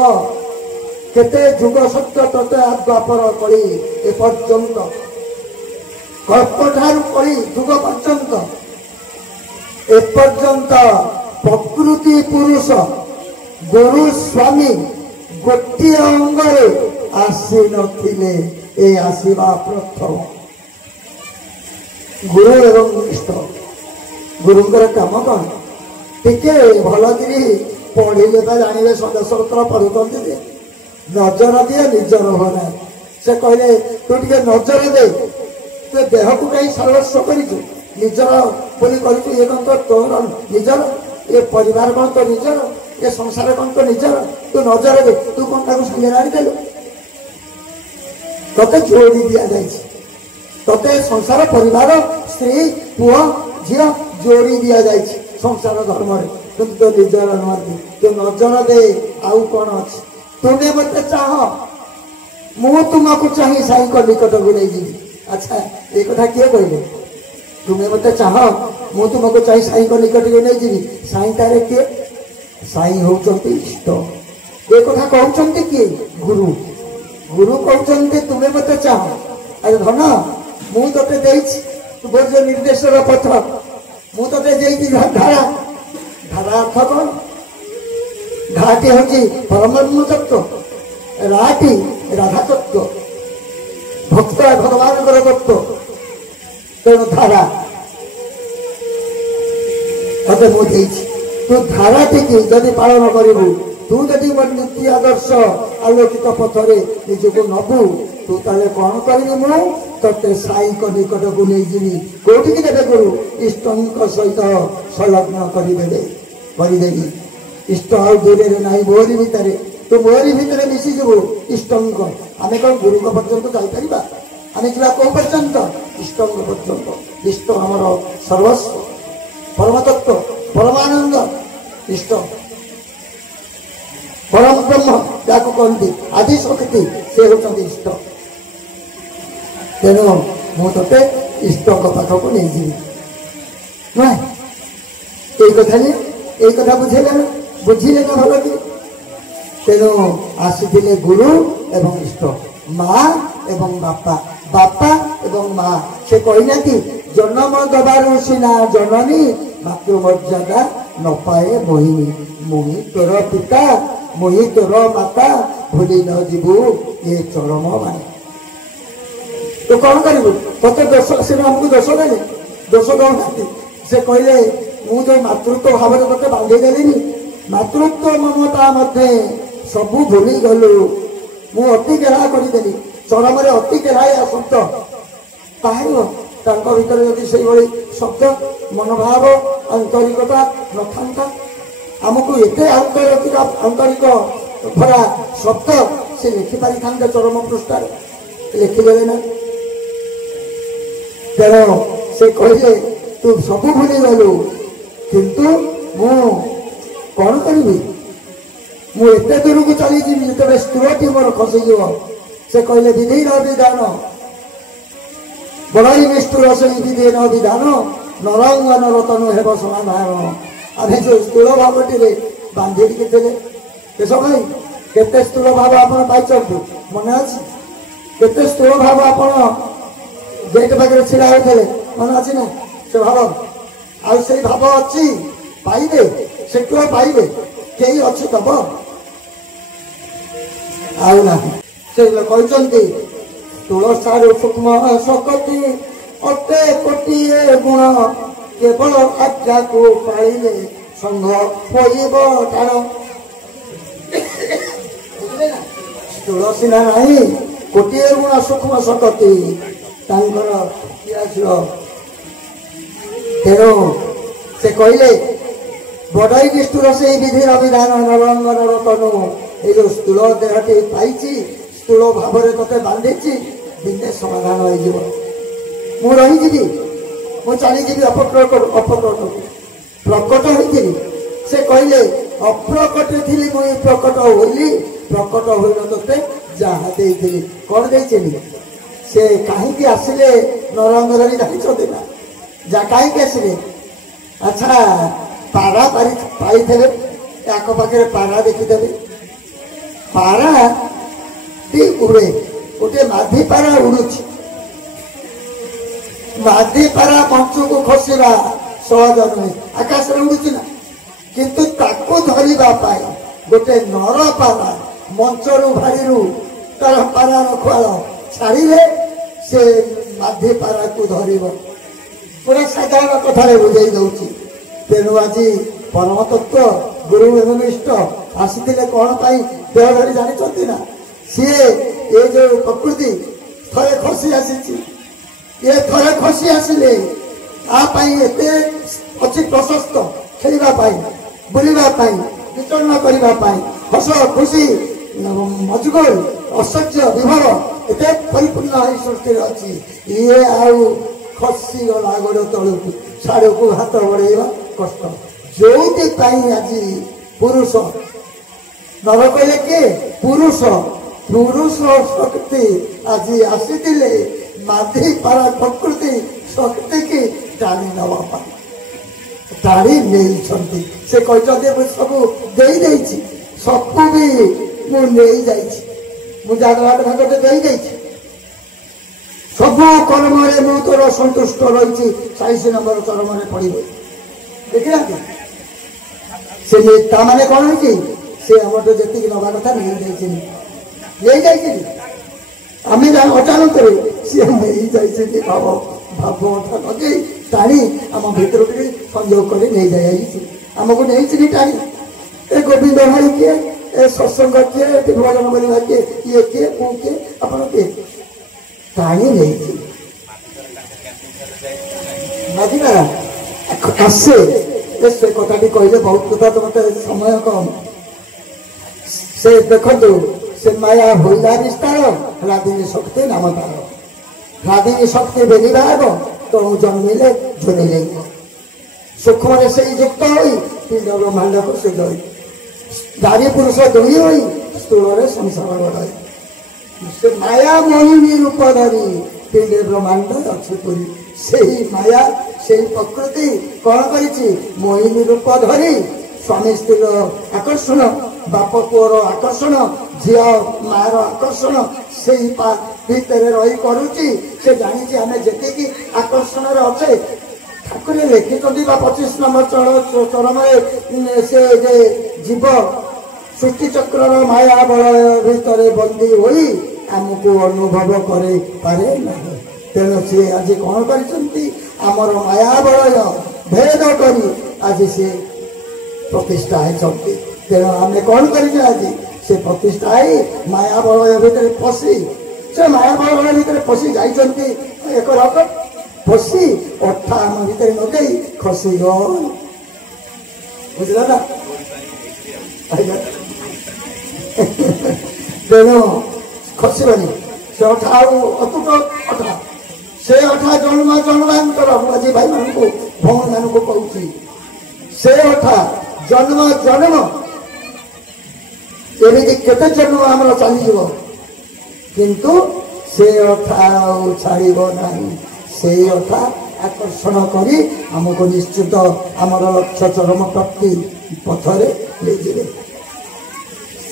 केते जुग सत्य तते द्वापर कली एपर्यंत कल्प ठारू कली जुग पर्यंत एपर्यंत प्रकृति पुरुष गुरु स्वामी गोटे अंगरे आसी नथिले ए आसीबा प्रथम गुरु एवं इष्ट गुरुंकर काम कौन टिके भलगिरी पढ़िले जानवे सदस्यपत्र पढ़ुते नजर दिए निजर होना से कहले तू टे नजर दे तू देह को कहीं सर्वस्व करजर बोली कर ये कौन तो तोर निजर ये परिवार कौन तो निजर ये संसार कौन तो निजर तू नजर दे तू कौन ताको संगे आनीदेलु तते जोड़ी दि जाए तते संसार परिवार स्त्री पुआ झील जोड़ी दि जाए संसार धर्म तुम तो निजर नुहति तू नजर दे आउ कौन अच्छे तुमने मत चाह मु तुमको चाहे साई को निकट को नहीं जी अच्छा ये कथा किए कहले तुम्हें मत चाह मु तुमको चाहे साई को निकट को नहीं जी साई तारे किए साई होचंती इष्ट ये कथा कहउचंती किए गुरु गुरु कहउचंती तुम्हें मत चाह अरे धन मु तते देइछि तू जो निर्देशर पथ मु तते देइछि धारा धारा अर्थ कौन घाटी हूँ परमात्म तत्व राटी राधा तत्व भक्त भगवान तत्व तेणु धारा ते मुझे तू धारा टी जदि पालन करू तू जदि मोर नीति आदर्श आलोकित पथरे निजक नबू तू ताले कौन करी मु ते साई निकट को नहीं जी कौटी की देवे गुरु इष्ट सहित संलग्न करदेवी इष्ट आउ दूर ना मोहरी भितर तो मोहरी भितर मिशीजु इष्ट आम कौन गुरु पर्यंत जापर आम जा कौ पर्यंत इष्ट पर्यंत इष्ट आमर सर्वस्व परमतत्व परमानंद इष्ट परम ब्रह्म जाको कहते आदि शक्ति से होती इष्ट तेणु मुझे इष्ट पाखक नहीं जी ना ये कथा बुझेगा बुझिले ना भल कि तेणु आसी गुरु एवं इष्ट माँ एवं बापा बापा एवं माँ से कहना कि जन्म दबारू सीना जननी मातृमर्यादा न पाए मोहिनी मुहि तोर पिता मुहि तोर माता भूली न जीवु ये चरम माने तो कौन करू ते दोष से आमको दोष देले दोष दौना से कहले मुझे मातृत्व भाव ते बांधीदेली मातृत्व ममता मध्य सबू भूली गलु मु अति गेला करदेली चरम अति गेलाया शब्द तार भीतर यदि से शब्द मनोभाव आंतरिकता न आमको एते आंतरिक भरा शब्द से लिखिपारि था चरम पृष्ठ लिखिदेले ना तेणु से कहले तू सबू भूली गलु किंतु मु कौन करी मुझे दूर को चली जो स्थिरटी मोर खसीज से कहले विधि न विधान बड़ई निष्ठुर से विधि न विधान नरंगन रतन हेब समाधान आम जो स्थूल भावटी बांधिकी थे देश भाई केते स्थूल भाव आप मन अच्छी केते स्थूल भाव आप गेट पाखे छिड़ा होते मन अच्छी ना से भाव आ से भाव अच्छी पाइबे से पाइबे कई अच्छी दब आना से कहते तुलसार सूक्ष्म सकती अटे कोटिए गुण केवल आज्ञा को पाइले ସଂଘ ପୋଇବ ଟାଣ ସ୍ଥୂଳ ସିନା ନାହିଁ କୋଟିଏ ଗୁଣ ସୂକ୍ଷ୍ମ ଶକତି ତାଙ୍କର ତେଣୁ ସେ କହିଲେ ବଡ଼ଇ ନିଷ୍ଠୁର ସେଇ ବିଧିର ବିଧାନ ନରଙ୍ଗନର ତନୁ ଏଇ ଯୋଉ ସ୍ଥୂଳ ଦେହଟି ପାଇଛି ସ୍ଥୂଳ ଭାବରେ ତତେ ବାନ୍ଧିଛି ଦିନେ ସମାଧାନ ହେଇଯିବ ମୁଁ ରହିଯିବି ମୁଁ ଚାଲିଯିବି ଅପ୍ରକଟକୁ ପ୍ରକଟ ହେଇଥିଲି ସେ କହିଲେ ଅପ୍ରକଟ ଥିଲି ମୁଁ ପ୍ରକଟ ହୋଇଲି ପ୍ରକଟ ହୋଇନ ତତେ ଯାହା ଦେଇଥିଲି କଣ ଦେଇଥିଲି ସେ କାହିଁକି ଆସିଲେ ନରଙ୍ଗରେ ଜାଣିଛନ୍ତି ନା ଯା କାହିଁକି ଆସିଲେ ଆଚ୍ଛା ପାରା ପାଇଥିଲେ ଆଖ ପାଖରେ ପାରା ଦେଖିଦେବେ ପାରା ଟି ଉଡ଼େ ଗୋଟିଏ ମାଧି ପାରା ଉଡୁଛି ମାଧି ପାରା ମଞ୍ଚକୁ ଖସିବା ସହଜ ନୁହେଁ ଆକାଶରେ ଉଡୁଛି ନା କିନ୍ତୁ ତାକୁ ଧରିବା ପାଇଁ ଗୋଟେ ନର ପାରା ମଞ୍ଚରୁ ଭାରିରୁ ତାର ପାରାର ଖୁଆଳ ଛାଡ଼ିଲେ ସେ ମାଧି ପାରାକୁ ଧରିବ ପୁରା ସାଧାରଣ କଥାରେ ବୁଝେଇ ଦଉଛି ତେଣୁ ଆଜି ପରମ ତତ୍ତ୍ୱ ଗୁରୁ ନିଷ୍ଠ ଆସିଥିଲେ କଣ ପାଇଁ ଦେହ ଧରି ଜାଣିଛନ୍ତି ନା ସିଏ ଏ ଯୋଉ ପ୍ରକୃତି ଥରେ ଖସି ଆସିଛି ଏ ଥରେ ଖସି ଆସିଲେ ତା ପାଇଁ ଏତେ ଅଛି ପ୍ରଶସ୍ତ ଖେଳିବା ପାଇଁ ବୁଲିବା ପାଇଁ ବିଚରଣ କରିବା ପାଇଁ ହସ ଖୁସି ମଜଗୁଲ ଐଶ୍ୱର୍ଯ୍ୟ ବିଭବ ଏତେ ପରିପୂର୍ଣ୍ଣ ଏଇ ସୃଷ୍ଟିରେ ଅଛି ଇଏ ଆଉ ଖସିଗଲା ଗୋଡ ତଳକୁ ସାଡ଼କୁ ହାତ ବଢେଇବା କଷ୍ଟ ଯୋଉଥିପାଇଁ ଆଜି ପୁରୁଷ ନର କହିଲେ କିଏ ପୁରୁଷ ପୁରୁଷ ଶକ୍ତି ଆଜି ଆସିଥିଲେ ମାଧି ପାରା ପ୍ରକୃତି ଶକ୍ତିକି ଟାଣି ନେବା ପାଇଁ ଟାଣି ନେଇଛନ୍ତି ସେ କହିଛନ୍ତି ମୁଁ ସବୁ ଦେଇଦେଇଛି ସବୁ ବି ମୁଁ ନେଇଯାଇଛି ମୁଁ ଜାଗା ଭାଗଟେ ଦେଇଯାଇଛି ସବୁ କର୍ମରେ ମୁଁ ତୋର ସନ୍ତୁଷ୍ଟ ରହିଛି 40 ନମ୍ବର ଚରମରେ ପଡିବ ଦେଖିନାହାନ୍ତି ସେ ତାମାନେ କଣ ହେଇଛି ସେ ଆମଠୁ ଯେତିକି ନବା କଥା ନେଇଯାଇଛି ଆମେ ଅଚାନକରେ ସିଏ ନେଇଯାଇଛନ୍ତି ଭାବ କଥା ଲଗେଇ ଟାଣି ଆମ ଭିତରକୁ ସଂଯୋଗ କରି ନେଇଯାଇଛି ଆମକୁ ନେଇଛି ଟାଣି ଏ ଗୋବିନ୍ଦ ଭାଇ କିଏ ଏ ସତ୍ସଙ୍ଗ କିଏ ଭଜନ କରିବା କିଏ ଇଏ କିଏ ମୁଁ କିଏ ଆପଣ କିଏ ଟାଣି ନେଇଛି ଆସେ ସେ କଥାଟି କହିଲେ ବହୁତ କଥା ତ ମତେ ସମୟ କମ ସେ ଦେଖନ୍ତୁ ସେ ମାୟା ହୋଇଲା ବିସ୍ତାର ରାଧିନୀ ଶକ୍ତି ନାମ ତାର ରାଧିନୀ ଶକ୍ତି ବେଲିବା ହେବ ତ ଜନ୍ମିଲେ ଝୁନିଲେ ସୂକ୍ଷ୍ମରେ ସେଇ ଯୁକ୍ତ ହୋଇ ପିଣ୍ଡ ବ୍ରହ୍ମାଣ୍ଡକୁ ସେ ଦଇ ନାରୀ ପୁରୁଷ ଦୁଇ ହୋଇ ସ୍ଥୂଳରେ ସଂସାର ଗଢ଼ାଇ ସେ ମାୟା ମୋହିନୀ ରୂପ ଧରି ପିଣ୍ଡେ ବ୍ରହ୍ମାଣ୍ଡ ଅଛି ପୁରୀ ସେହି ମାୟା ସେହି ପ୍ରକୃତି କଣ କରିଛି ମୋହିନୀ ରୂପ ଧରି ସ୍ୱାମୀ ସ୍ତ୍ରୀର ଆକର୍ଷଣ ବାପ ପୁଅର ଆକର୍ଷଣ ଝିଅ ମାର ଆକର୍ଷଣ ସେଇ ଭିତରେ ରହି କରୁଛି ସେ ଜାଣିଛି ଆମେ ଯେତିକି ଆକର୍ଷଣରେ ଅଛେ ଠାକୁରେ ଲେଖିଛନ୍ତି ବା 25 ନମ୍ବର ଚରମରେ ସେ ଯେ ଜୀବ ସୃଷ୍ଟି ଚକ୍ରର ମାୟା ବଳୟ ଭିତରେ ବନ୍ଦୀ ହୋଇ ଆମକୁ ଅନୁଭବ କରିପାରେ ନାହିଁ ତେଣୁ ସିଏ ଆଜି କଣ କରିଛନ୍ତି ଆମର ମାୟା ବଳୟ ଭେଦ କରି ଆଜି ସିଏ ପ୍ରତିଷ୍ଠା ହେଇଛନ୍ତି ତେଣୁ ଆମେ କଣ କରିଛେ ଆଜି ସେ ପ୍ରତିଷ୍ଠା ହେଇ ମାୟା ବଳୟ ଭିତରେ ପଶି ସେ ମାୟା ବଳୟ ଭିତରେ ପଶି ଯାଇଛନ୍ତି ଏକ ରକମ ପଶି ଅଠା ଆମ ଭିତରେ ଲଗେଇ ଖସିଗଲ ବୁଝିଲ ନା ତେଣୁ ଖସିବନି ସେ ଅଠା ଆଉ ଅତୁଟ ଅଠା ସେ ଅଠା ଜନ୍ମାନ୍ତର ଆଜି ଭାଇମାନଙ୍କୁ ଭଉଣୀମାନଙ୍କୁ କହୁଛି ସେ ଅଠା ଜନ୍ମ ଏମିତି କେତେ ଜନ୍ମ ଆମର ଚାଲିଯିବ କିନ୍ତୁ ସେ ଅଠା ଆଉ ଛାଡ଼ିବ ନାହିଁ ସେଇ ଅଠା ଆକର୍ଷଣ କରି ଆମକୁ ନିଶ୍ଚିତ ଆମର ଲକ୍ଷ୍ୟ ଚରମ ପ୍ରାପ୍ତି ପଥରେ ନେଇଯିବେ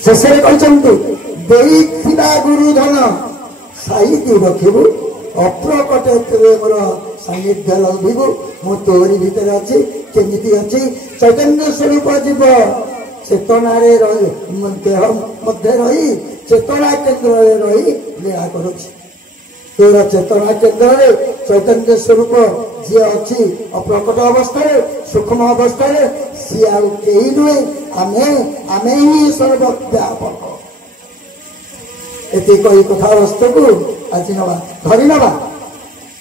ଶେଷରେ କହିଛନ୍ତି ଦେଇଥିବା ଗୁରୁ ଧନ ସାଇତି ରଖିବୁ ଅପ୍ରକଟେ ତେବେ ମୋର ସାନ୍ନିଧ୍ୟ ଲଭିବୁ ମୁଁ ତୋରି ଭିତରେ ଅଛି କେମିତି ଅଛି ଚୈତନ୍ୟ ସ୍ୱରୂପ ଯିବ ଚେତନାରେ ରହି ଦେହ ମଧ୍ୟ ରହି ଚେତନା କେନ୍ଦ୍ରରେ ରହି ଲୀଳା କରୁଛି ତୋର ଚେତନା କେନ୍ଦ୍ରରେ चैतन्य स्वरूप जी अच्छी अप्रकट अवस्था सूक्ष्म अवस्था सी आई नुहे आमे ही सर्वव्यापक एति कही कथा वस्तु को आज नवा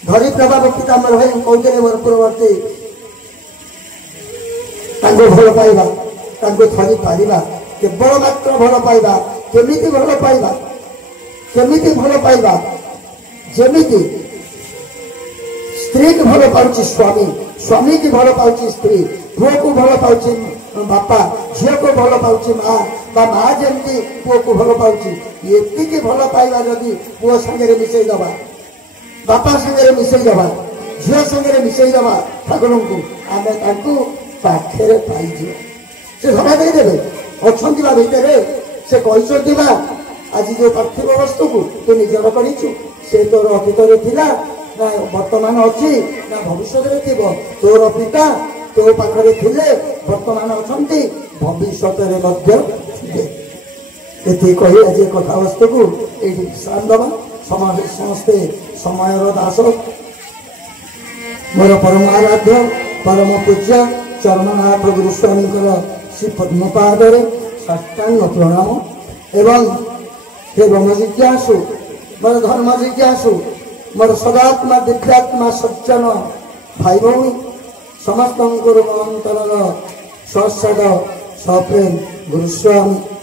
धरी प्रभाव पितामर भाई कहते मोर पूर्ववर्ती भल पाइबा धरी पारिबा केवल मात्र भल पाइबा केमिति भल पाइबा केमिति भल पाइबा जेमिति स्त्री की भल पाउची स्वामी स्वामी की भल पाउची स्त्री पुओ को भल पाउची बापा झील को भल पाउची माँ बा माँ जमी पुओ को भल पाउची एति भल पाइबा जदि पुओ संगे मिसई दबा बापा संगे मिसई दबा झील संगे मिसई दबा ठाकुर को आम पाखे पाइज से धरा देदेवे अच्छा भितर से कहते आज जो पार्थिव वस्तु को तू निजर करू से तोर अतीत थिला ना वर्तमान अच्छी ना भविष्य थी तोर पिता तो पाखे थे वर्तमान अच्छा भविष्य ये कही आज कथा वस्तु को ये विश्राम दबा समस्ते समय दास मोर परम आराध्य परम पूज्य चरणनाथ गुरुस्वामी श्री पद्मपाद साष्टांग प्रणाम एवं हे ब्रह्म जिज्ञासु मोर धर्म जिज्ञासु मोर सदात्मा दिव्यात्मा सज्जन भाई भौणी समस्त अंतर सहस्रद सप्रेम गुरुस्वामी